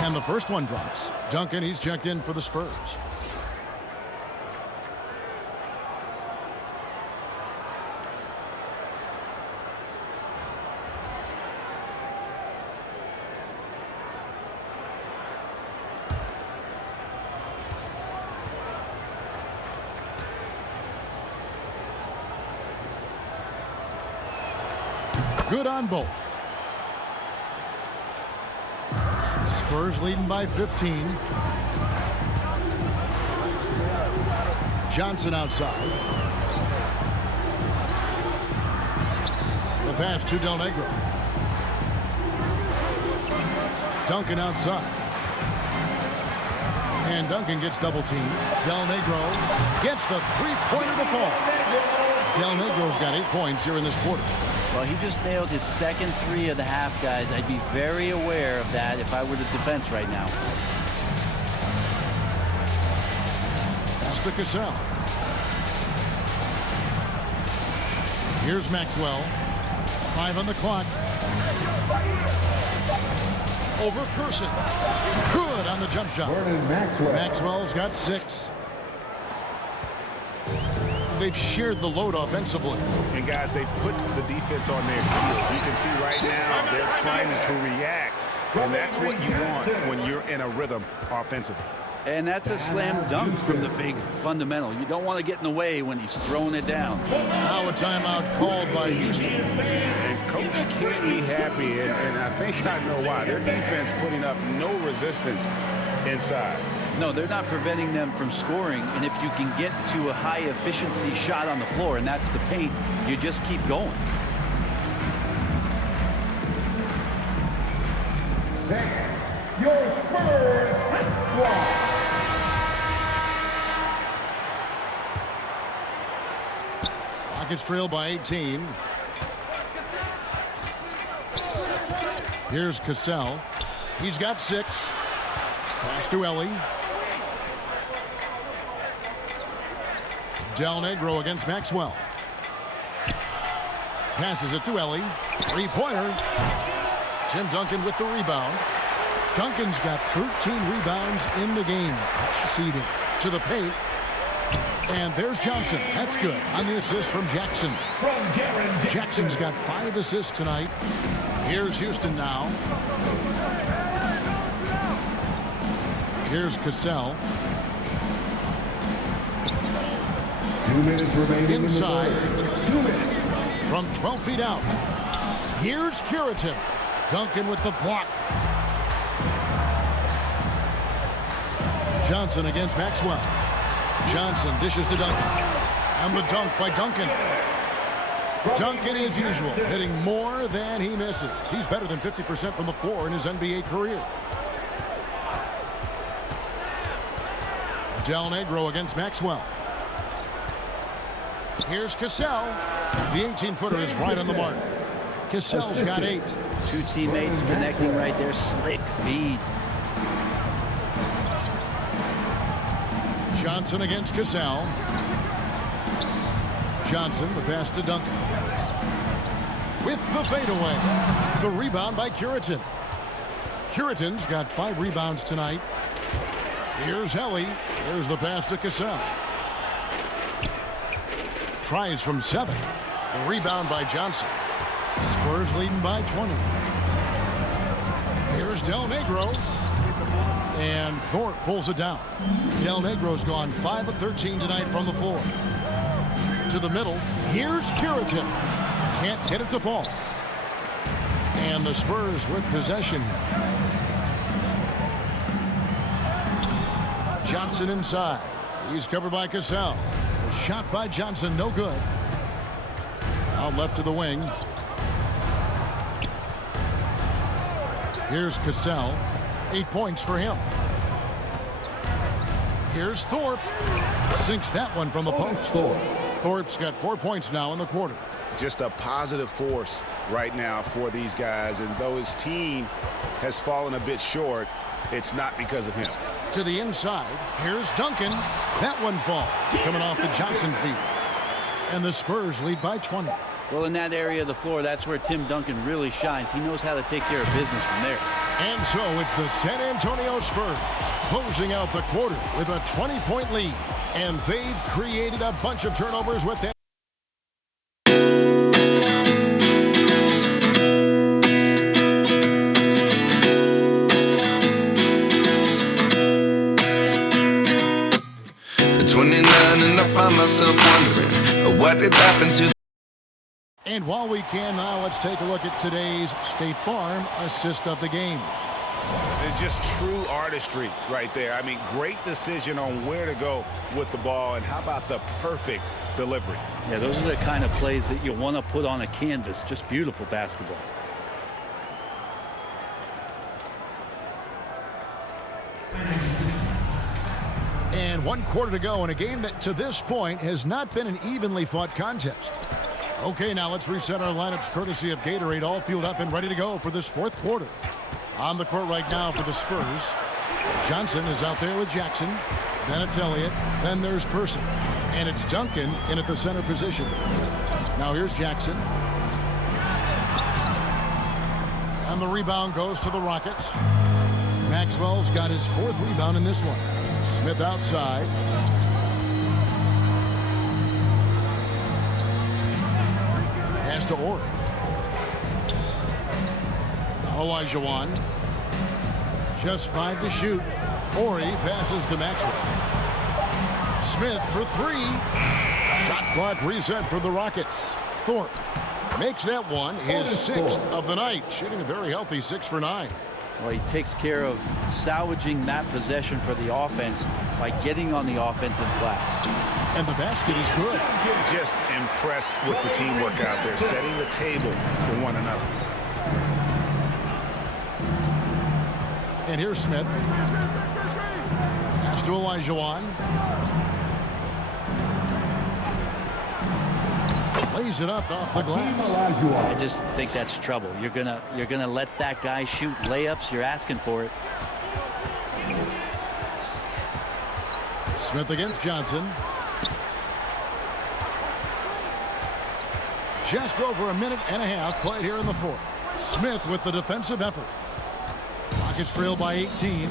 And the first one drops. Duncan, he's checked in for the Spurs. Good on both. Spurs leading by 15. Johnson outside. The pass to Del Negro. Duncan outside. And Duncan gets double teamed. Del Negro gets the three-pointer to fall. Del Negro's got 8 points here in this quarter. Well, he just nailed his second 3 of the half, guys. I'd be very aware of that if I were the defense right now. Pass to Cassell. Here's Maxwell. 5 on the clock. Over Person. Good on the jump shot. Maxwell's got 6. They've shared the load offensively. And guys, they put the defense on their heels. You can see right now they're trying to react. And that's what you want when you're in a rhythm offensively. And that's a slam dunk from the big fundamental. You don't want to get in the way when he's throwing it down. Now a timeout called by Houston. And coach can't be happy, and I think I know why. Their defense putting up no resistance inside. No, they're not preventing them from scoring, and if you can get to a high-efficiency shot on the floor, and that's the paint, you just keep going. There's your Spurs squad. Rockets trail by 18. Here's Cassell. He's got 6. Pass to Ellie. Del Negro against Maxwell. Passes it to Ellie. 3-pointer. Tim Duncan with the rebound. Duncan's got 13 rebounds in the game. Seeding to the paint. And there's Johnson. That's good on the assist from Jackson. Jackson's got 5 assists tonight. Here's Houston now. Here's Cassell. 2 minutes remaining. Inside. 2 minutes. From 12 feet out. Here's Curative. Duncan with the block. Johnson against Maxwell. Johnson dishes to Duncan. And the dunk by Duncan. Duncan, as usual, hitting more than he misses. He's better than 50% from the floor in his NBA career. Del Negro against Maxwell. Here's Cassell. The 18-footer is right on the mark. Cassell's got 8. Two teammates connecting right there. Slick feed. Johnson against Cassell. Johnson, the pass to Duncan. With the fadeaway. The rebound by Curitan. Curitan's got 5 rebounds tonight. Here's Helly. There's the pass to Cassell. Tries from 7. The rebound by Johnson. Spurs leading by 20. Here's Del Negro. And Thorpe pulls it down. Del Negro's gone 5 of 13 tonight from the floor. To the middle. Here's Curitan. Can't get it to fall. And the Spurs with possession. Johnson inside. He's covered by Cassell. A shot by Johnson, no good. Out left to the wing. Here's Cassell. 8 points for him. Here's Thorpe. Sinks that one from the post. Thorpe's got 4 points now in the quarter. Just a positive force right now for these guys. And though his team has fallen a bit short, it's not because of him. To the inside. Here's Duncan. That one falls. Coming off the Johnson feed. And the Spurs lead by 20. Well, in that area of the floor, that's where Tim Duncan really shines. He knows how to take care of business from there. And so it's the San Antonio Spurs closing out the quarter with a 20-point lead. And they've created a bunch of turnovers with that. At 29 and I find myself wondering what did happen to. And while we can now, let's take a look at today's State Farm assist of the game. It's just true artistry right there. I mean, great decision on where to go with the ball, and how about the perfect delivery? Yeah, those are the kind of plays that you want to put on a canvas. Just beautiful basketball. And 1 quarter to go in a game that to this point has not been an evenly fought contest. Okay, now let's reset our lineups courtesy of Gatorade, all fueled up and ready to go for this 4th quarter. On the court right now for the Spurs. Johnson is out there with Jackson. Then it's Elliott. Then there's Person. And it's Duncan in at the center position. Now here's Jackson. And the rebound goes to the Rockets. Maxwell's got his 4th rebound in this one. Smith outside. Pass to Orr. Olajuwon. Just 5 to shoot. Ori passes to Maxwell. Smith for 3. Shot clock reset for the Rockets. Thorpe makes that one his 6th of the night. Shooting a very healthy 6 for 9. Well, he takes care of salvaging that possession for the offense by getting on the offensive glass. And the basket is good. Just impressed with the teamwork out there, setting the table for one another. And here's Smith. Pass to Olajuwon. Lays it up off the glass. I just think that's trouble. You're gonna let that guy shoot layups. You're asking for it. Smith against Johnson. Just over a minute and a half played here in the 4th. Smith with the defensive effort. Rockets trail by 18.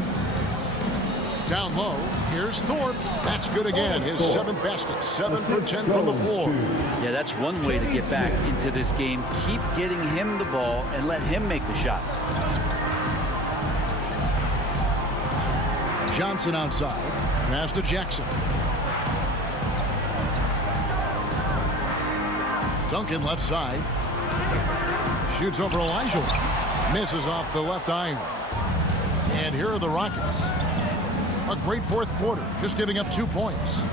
Down low. Here's Thorpe. That's good again. His 7th basket. 7 for 10 from the floor. Yeah, that's one way to get back into this game. Keep getting him the ball and let him make the shots. Johnson outside. Pass to Jackson. Duncan left side. Shoots over Olajuwon. Misses off the left iron. And here are the Rockets. A great 4th quarter, just giving up 2 points.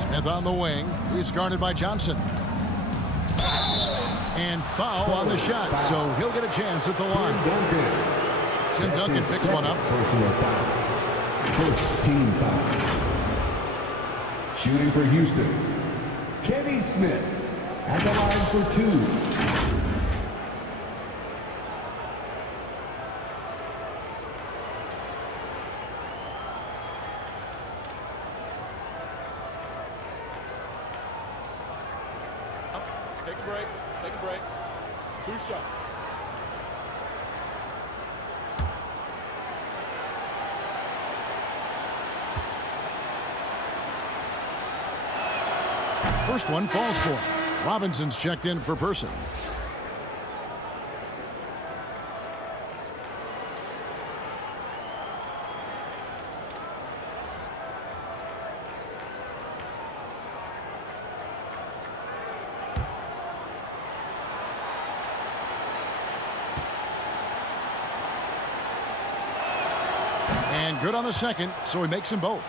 Smith on the wing. He's guarded by Johnson. And foul on the shot, so he'll get a chance at the line. Tim Duncan picks one up. Personal foul. First team foul. Shooting for Houston, Kenny Smith. At the line for 2. Take a break. Take a break. 2 shots. First one falls for him. Robinson's checked in for Person. And good on the second, so he makes them both.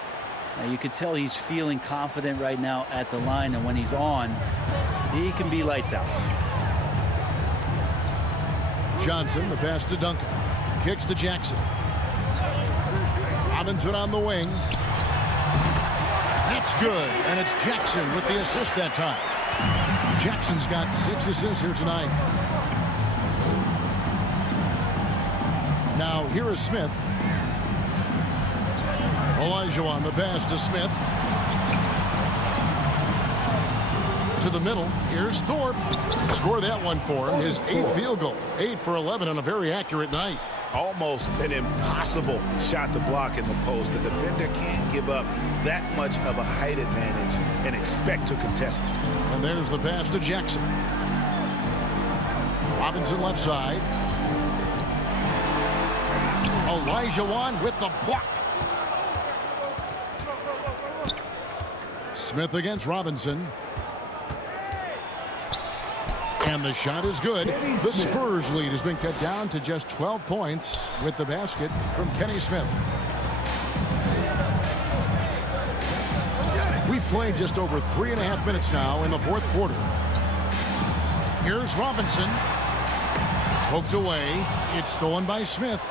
Now you could tell he's feeling confident right now at the line, and when he's on, he can be lights out. Johnson, the pass to Duncan. Kicks to Jackson. Robinson on the wing. That's good, and it's Jackson with the assist that time. Jackson's got 6 assists here tonight. Now here is Smith. Olajuwon, the pass to Smith. To the middle. Here's Thorpe. Score that one for him. His 8th field goal. 8 for 11 on a very accurate night. Almost an impossible shot to block in the post. The defender can't give up that much of a height advantage and expect to contest it. And there's the pass to Jackson. Robinson left side. Olajuwon with the block. Smith against Robinson. And the shot is good. The Spurs lead has been cut down to just 12 points with the basket from Kenny Smith. We've played just over 3.5 minutes now in the fourth quarter. Here's Robinson. Poked away. It's stolen by Smith.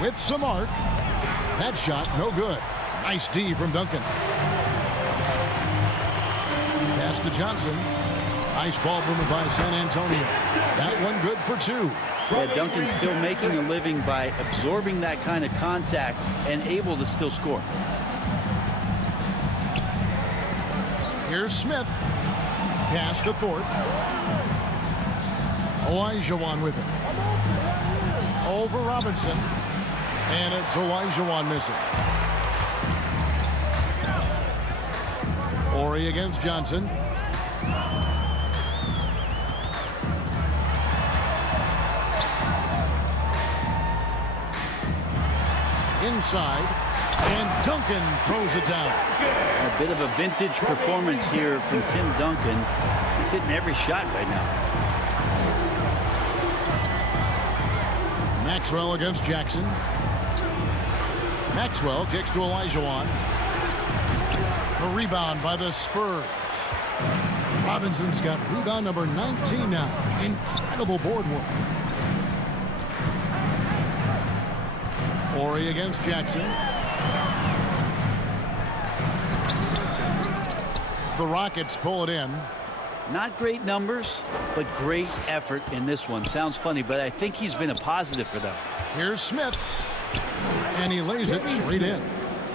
With some arc. That shot, no good. Nice D from Duncan. Pass to Johnson. Nice ball movement by San Antonio. That one good for 2. Yeah, Duncan's still making a living by absorbing that kind of contact and able to still score. Here's Smith. Pass to Thorpe. Olajuwon with it. Over Robinson. And it's Olajuwon missing. Horry against Johnson. Inside. And Duncan throws it down. A bit of a vintage performance here from Tim Duncan. He's hitting every shot right now. Maxwell against Jackson. Maxwell kicks to Olajuwon. A rebound by the Spurs. Robinson's got rebound number 19 now. Incredible board work. Horry against Jackson. The Rockets pull it in. Not great numbers, but great effort in this one. Sounds funny, but I think he's been a positive for them. Here's Smith. And he lays it straight in.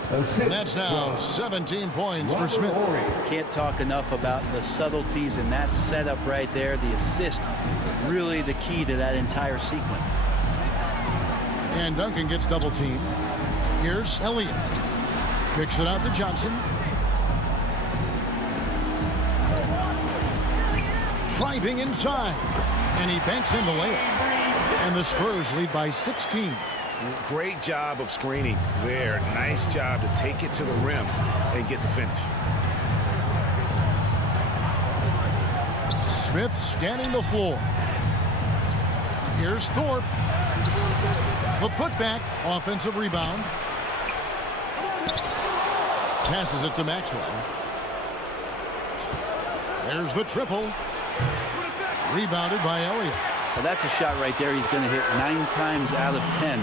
And that's now 17 points for Smith. Can't talk enough about the subtleties in that setup right there. The assist, really the key to that entire sequence. And Duncan gets double teamed. Here's Elliott. Kicks it out to Johnson. Driving inside. And he banks in the layup. And the Spurs lead by 16. Great job of screening there. Nice job to take it to the rim and get the finish. Smith scanning the floor. Here's Thorpe. The putback. Offensive rebound. Passes it to Maxwell. There's the triple. Rebounded by Elliott. Well, that's a shot right there he's going to hit 9 times out of 10.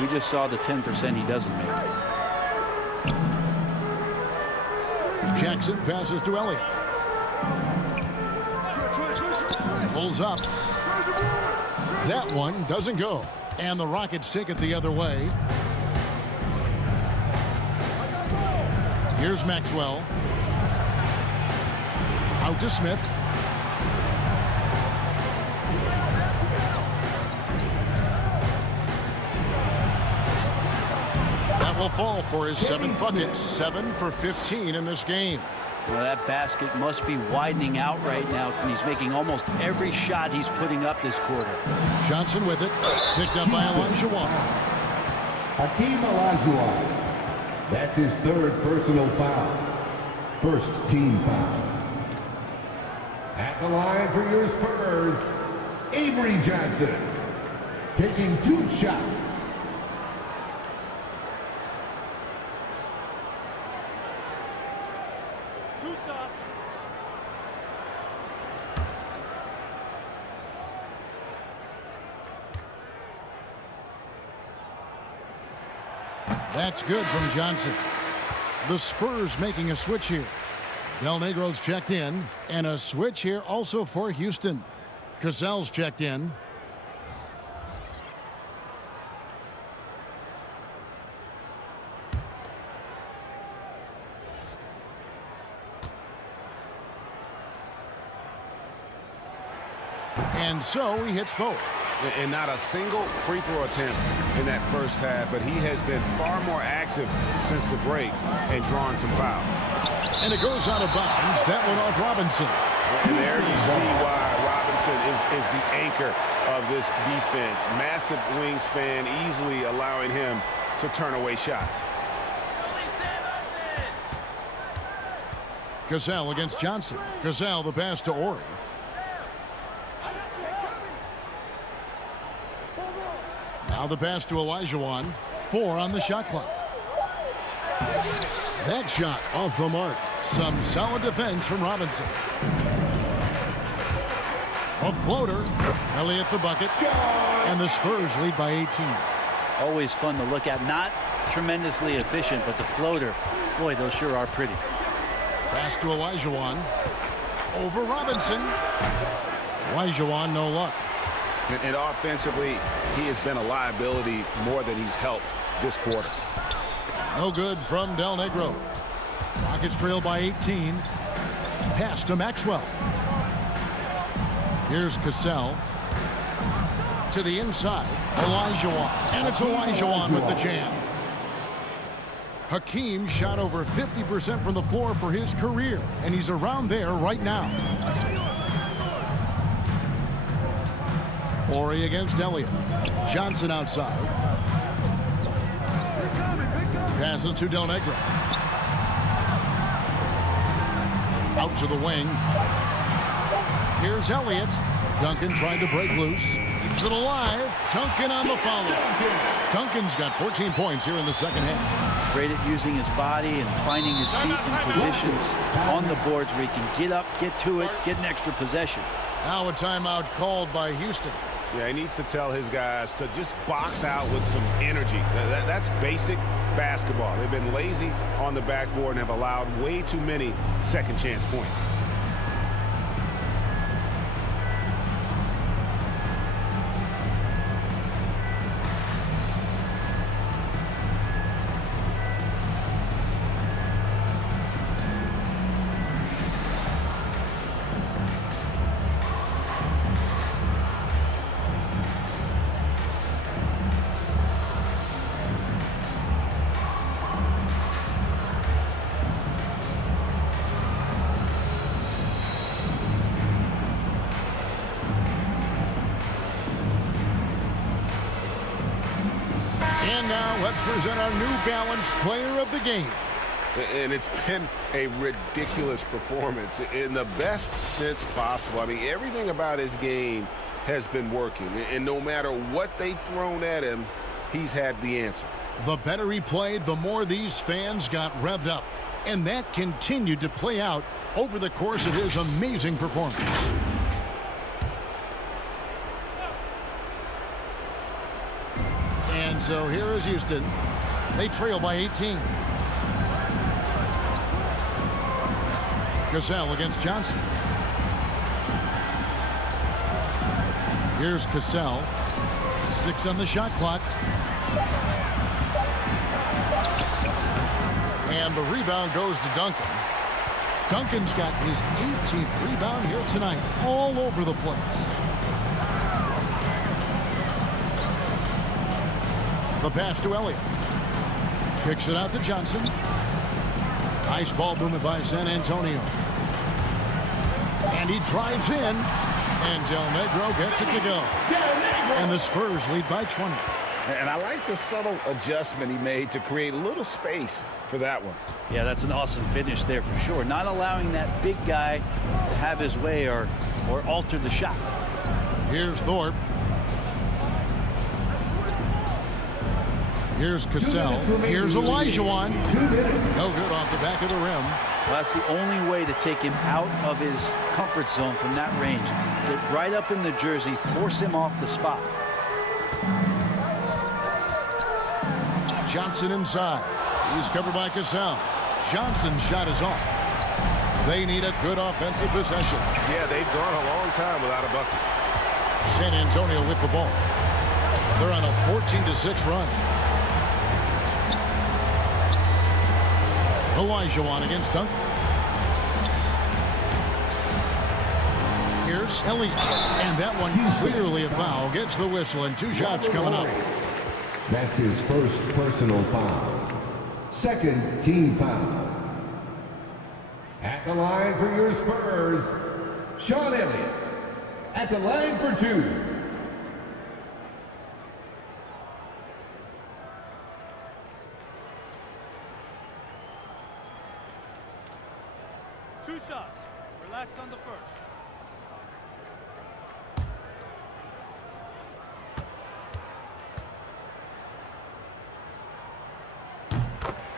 We just saw the 10% he doesn't make. Jackson passes to Elliott. Pulls up. That one doesn't go. And the Rockets take it the other way. Here's Maxwell. Out to Smith. That will fall for his 7th bucket. 7 for 15 in this game. Well, that basket must be widening out right now. He's making almost every shot he's putting up this quarter. Johnson with it. Picked up by Olajuwon. Hakeem Olajuwon. That's his 3rd personal foul. 1st team foul. At the line for your Spurs, Avery Johnson. Taking 2 shots. That's good from Johnson. The Spurs making a switch here. Del Negro's checked in, and a switch here also for Houston. Cassell's checked in. And so he hits both. And not a single free throw attempt in that first half, but he has been far more active since the break and drawing some fouls. And it goes out of bounds. That one off Robinson. And there you see why Robinson is the anchor of this defense. Massive wingspan, easily allowing him to turn away shots. Cassell against Johnson. Cassell the pass to Ori. Now the pass to Olajuwon. 4 on the shot clock. That shot off the mark. Some solid defense from Robinson. A floater. Elliott the bucket. And the Spurs lead by 18. Always fun to look at. Not tremendously efficient, but the floater, boy, those sure are pretty. Pass to Olajuwon. Over Robinson. Olajuwon no luck. And offensively, he has been a liability more than he's helped this quarter. No good from Del Negro. Rockets trail by 18. Pass to Maxwell. Here's Cassell. To the inside. Olajuwon. And it's Olajuwon with the jam. Hakeem shot over 50% from the floor for his career. And he's around there right now. Ori against Elliott. Johnson outside. Passes to Del Negro. Out to the wing. Here's Elliott. Duncan trying to break loose. Keeps it alive. Duncan on the follow. Duncan's got 14 points here in the second half. Great at using his body and finding his feet in positions on the boards where he can get up, get to it, get an extra possession. Now a timeout called by Houston. Yeah, he needs to tell his guys to just box out with some energy. That's basic basketball. They've been lazy on the backboard and have allowed way too many second chance points. And now let's present our New Balance Player of the Game. And it's been a ridiculous performance in the best sense possible. I mean, everything about his game has been working. And no matter what they've thrown at him, he's had the answer. The better he played, the more these fans got revved up. And that continued to play out over the course of his amazing performance. And so here is Houston. They trail by 18. Cassell against Johnson. Here's Cassell. 6 on the shot clock. And the rebound goes to Duncan. Duncan's got his 18th rebound here tonight, all over the place. The pass to Elliott. Kicks it out to Johnson. Nice ball movement by San Antonio. And he drives in. And Del Negro gets it to go. And the Spurs lead by 20. And I like the subtle adjustment he made to create a little space for that one. Yeah, that's an awesome finish there for sure. Not allowing that big guy to have his way or alter the shot. Here's Thorpe. Here's Cassell. Here's Olajuwon. No good off the back of the rim. Well, that's the only way to take him out of his comfort zone from that range. Get right up in the jersey, force him off the spot. Johnson inside. He's covered by Cassell. Johnson's shot is off. They need a good offensive possession. Yeah, they've gone a long time without a bucket. San Antonio with the ball. They're on a 14-6 run. Olajuwon against Duncan. Here's Elliott. And that one clearly a foul. Gets the whistle and 2 shots coming up. That's his first personal foul. Second team foul. At the line for your Spurs, Sean Elliott. At the line for 2. Two shots. Relax on the first.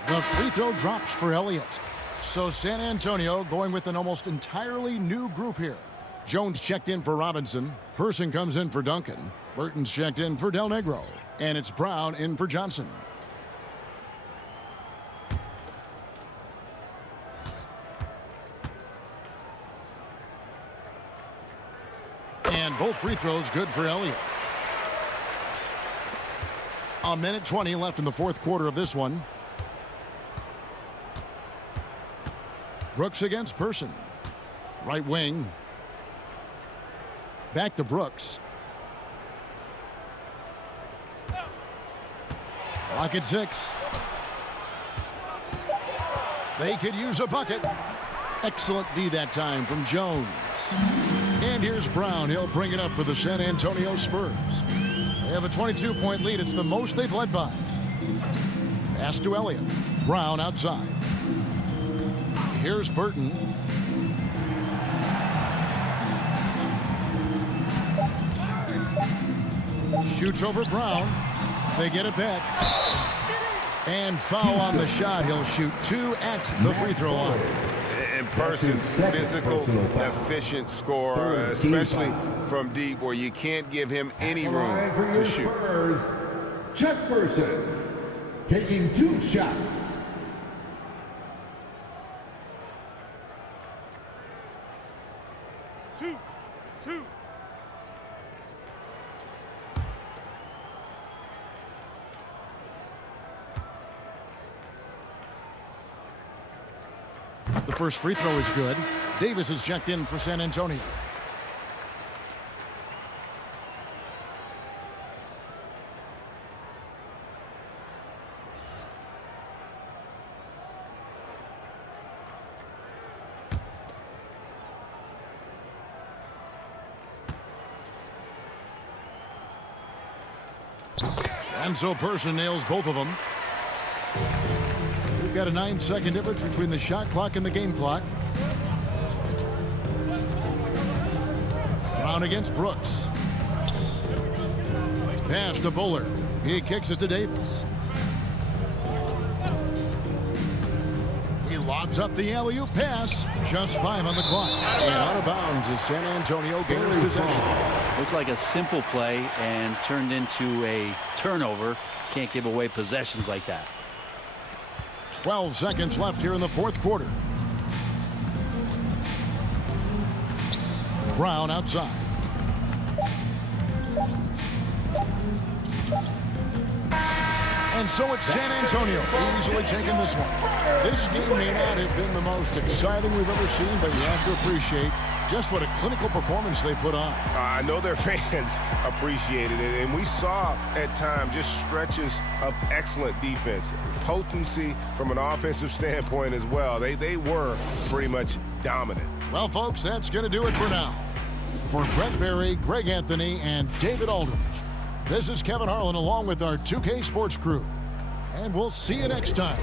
The free throw drops for Elliott. So San Antonio going with an almost entirely new group here. Jones checked in for Robinson. Person comes in for Duncan. Burton's checked in for Del Negro. And it's Brown in for Johnson. And both free throws good for Elliott. A minute 20 left in the fourth quarter of this one. Brooks against Person. Right wing. Back to Brooks. Clock at 6. They could use a bucket. Excellent D that time from Jones. And here's Brown. He'll bring it up for the San Antonio Spurs. They have a 22-point lead. It's the most they've led by. Pass to Elliott. Brown outside. Here's Burton. Shoots over Brown. They get it back. And foul on the shot. He'll shoot 2 at the free throw line. And Person, physical, efficient scorer, especially from deep where you can't give him any room to shoot. Spurs, Chuck Person taking 2 shots. Two. The first free throw is good. Davis is checked in for San Antonio. And so Person nails both of them. We've got a 9-second difference between the shot clock and the game clock. Brown against Brooks. Pass to Bullard. He kicks it to Davis. He lobs up the alley-oop pass. Just 5 on the clock. And out of bounds as San Antonio gains possession. Looked like a simple play and turned into a turnover. Can't give away possessions like that. 12 seconds left here in the fourth quarter. Brown outside. And so it's San Antonio easily taking this one. This game may not have been the most exciting we've ever seen, but you have to appreciate just what a clinical performance they put on. I know their fans appreciated it, and we saw at times just stretches of excellent defense. Potency from an offensive standpoint as well. They were pretty much dominant. Well, folks, that's going to do it for now. For Brent Barry, Greg Anthony, and David Aldridge, this is Kevin Harlan along with our 2K Sports crew. And we'll see you next time.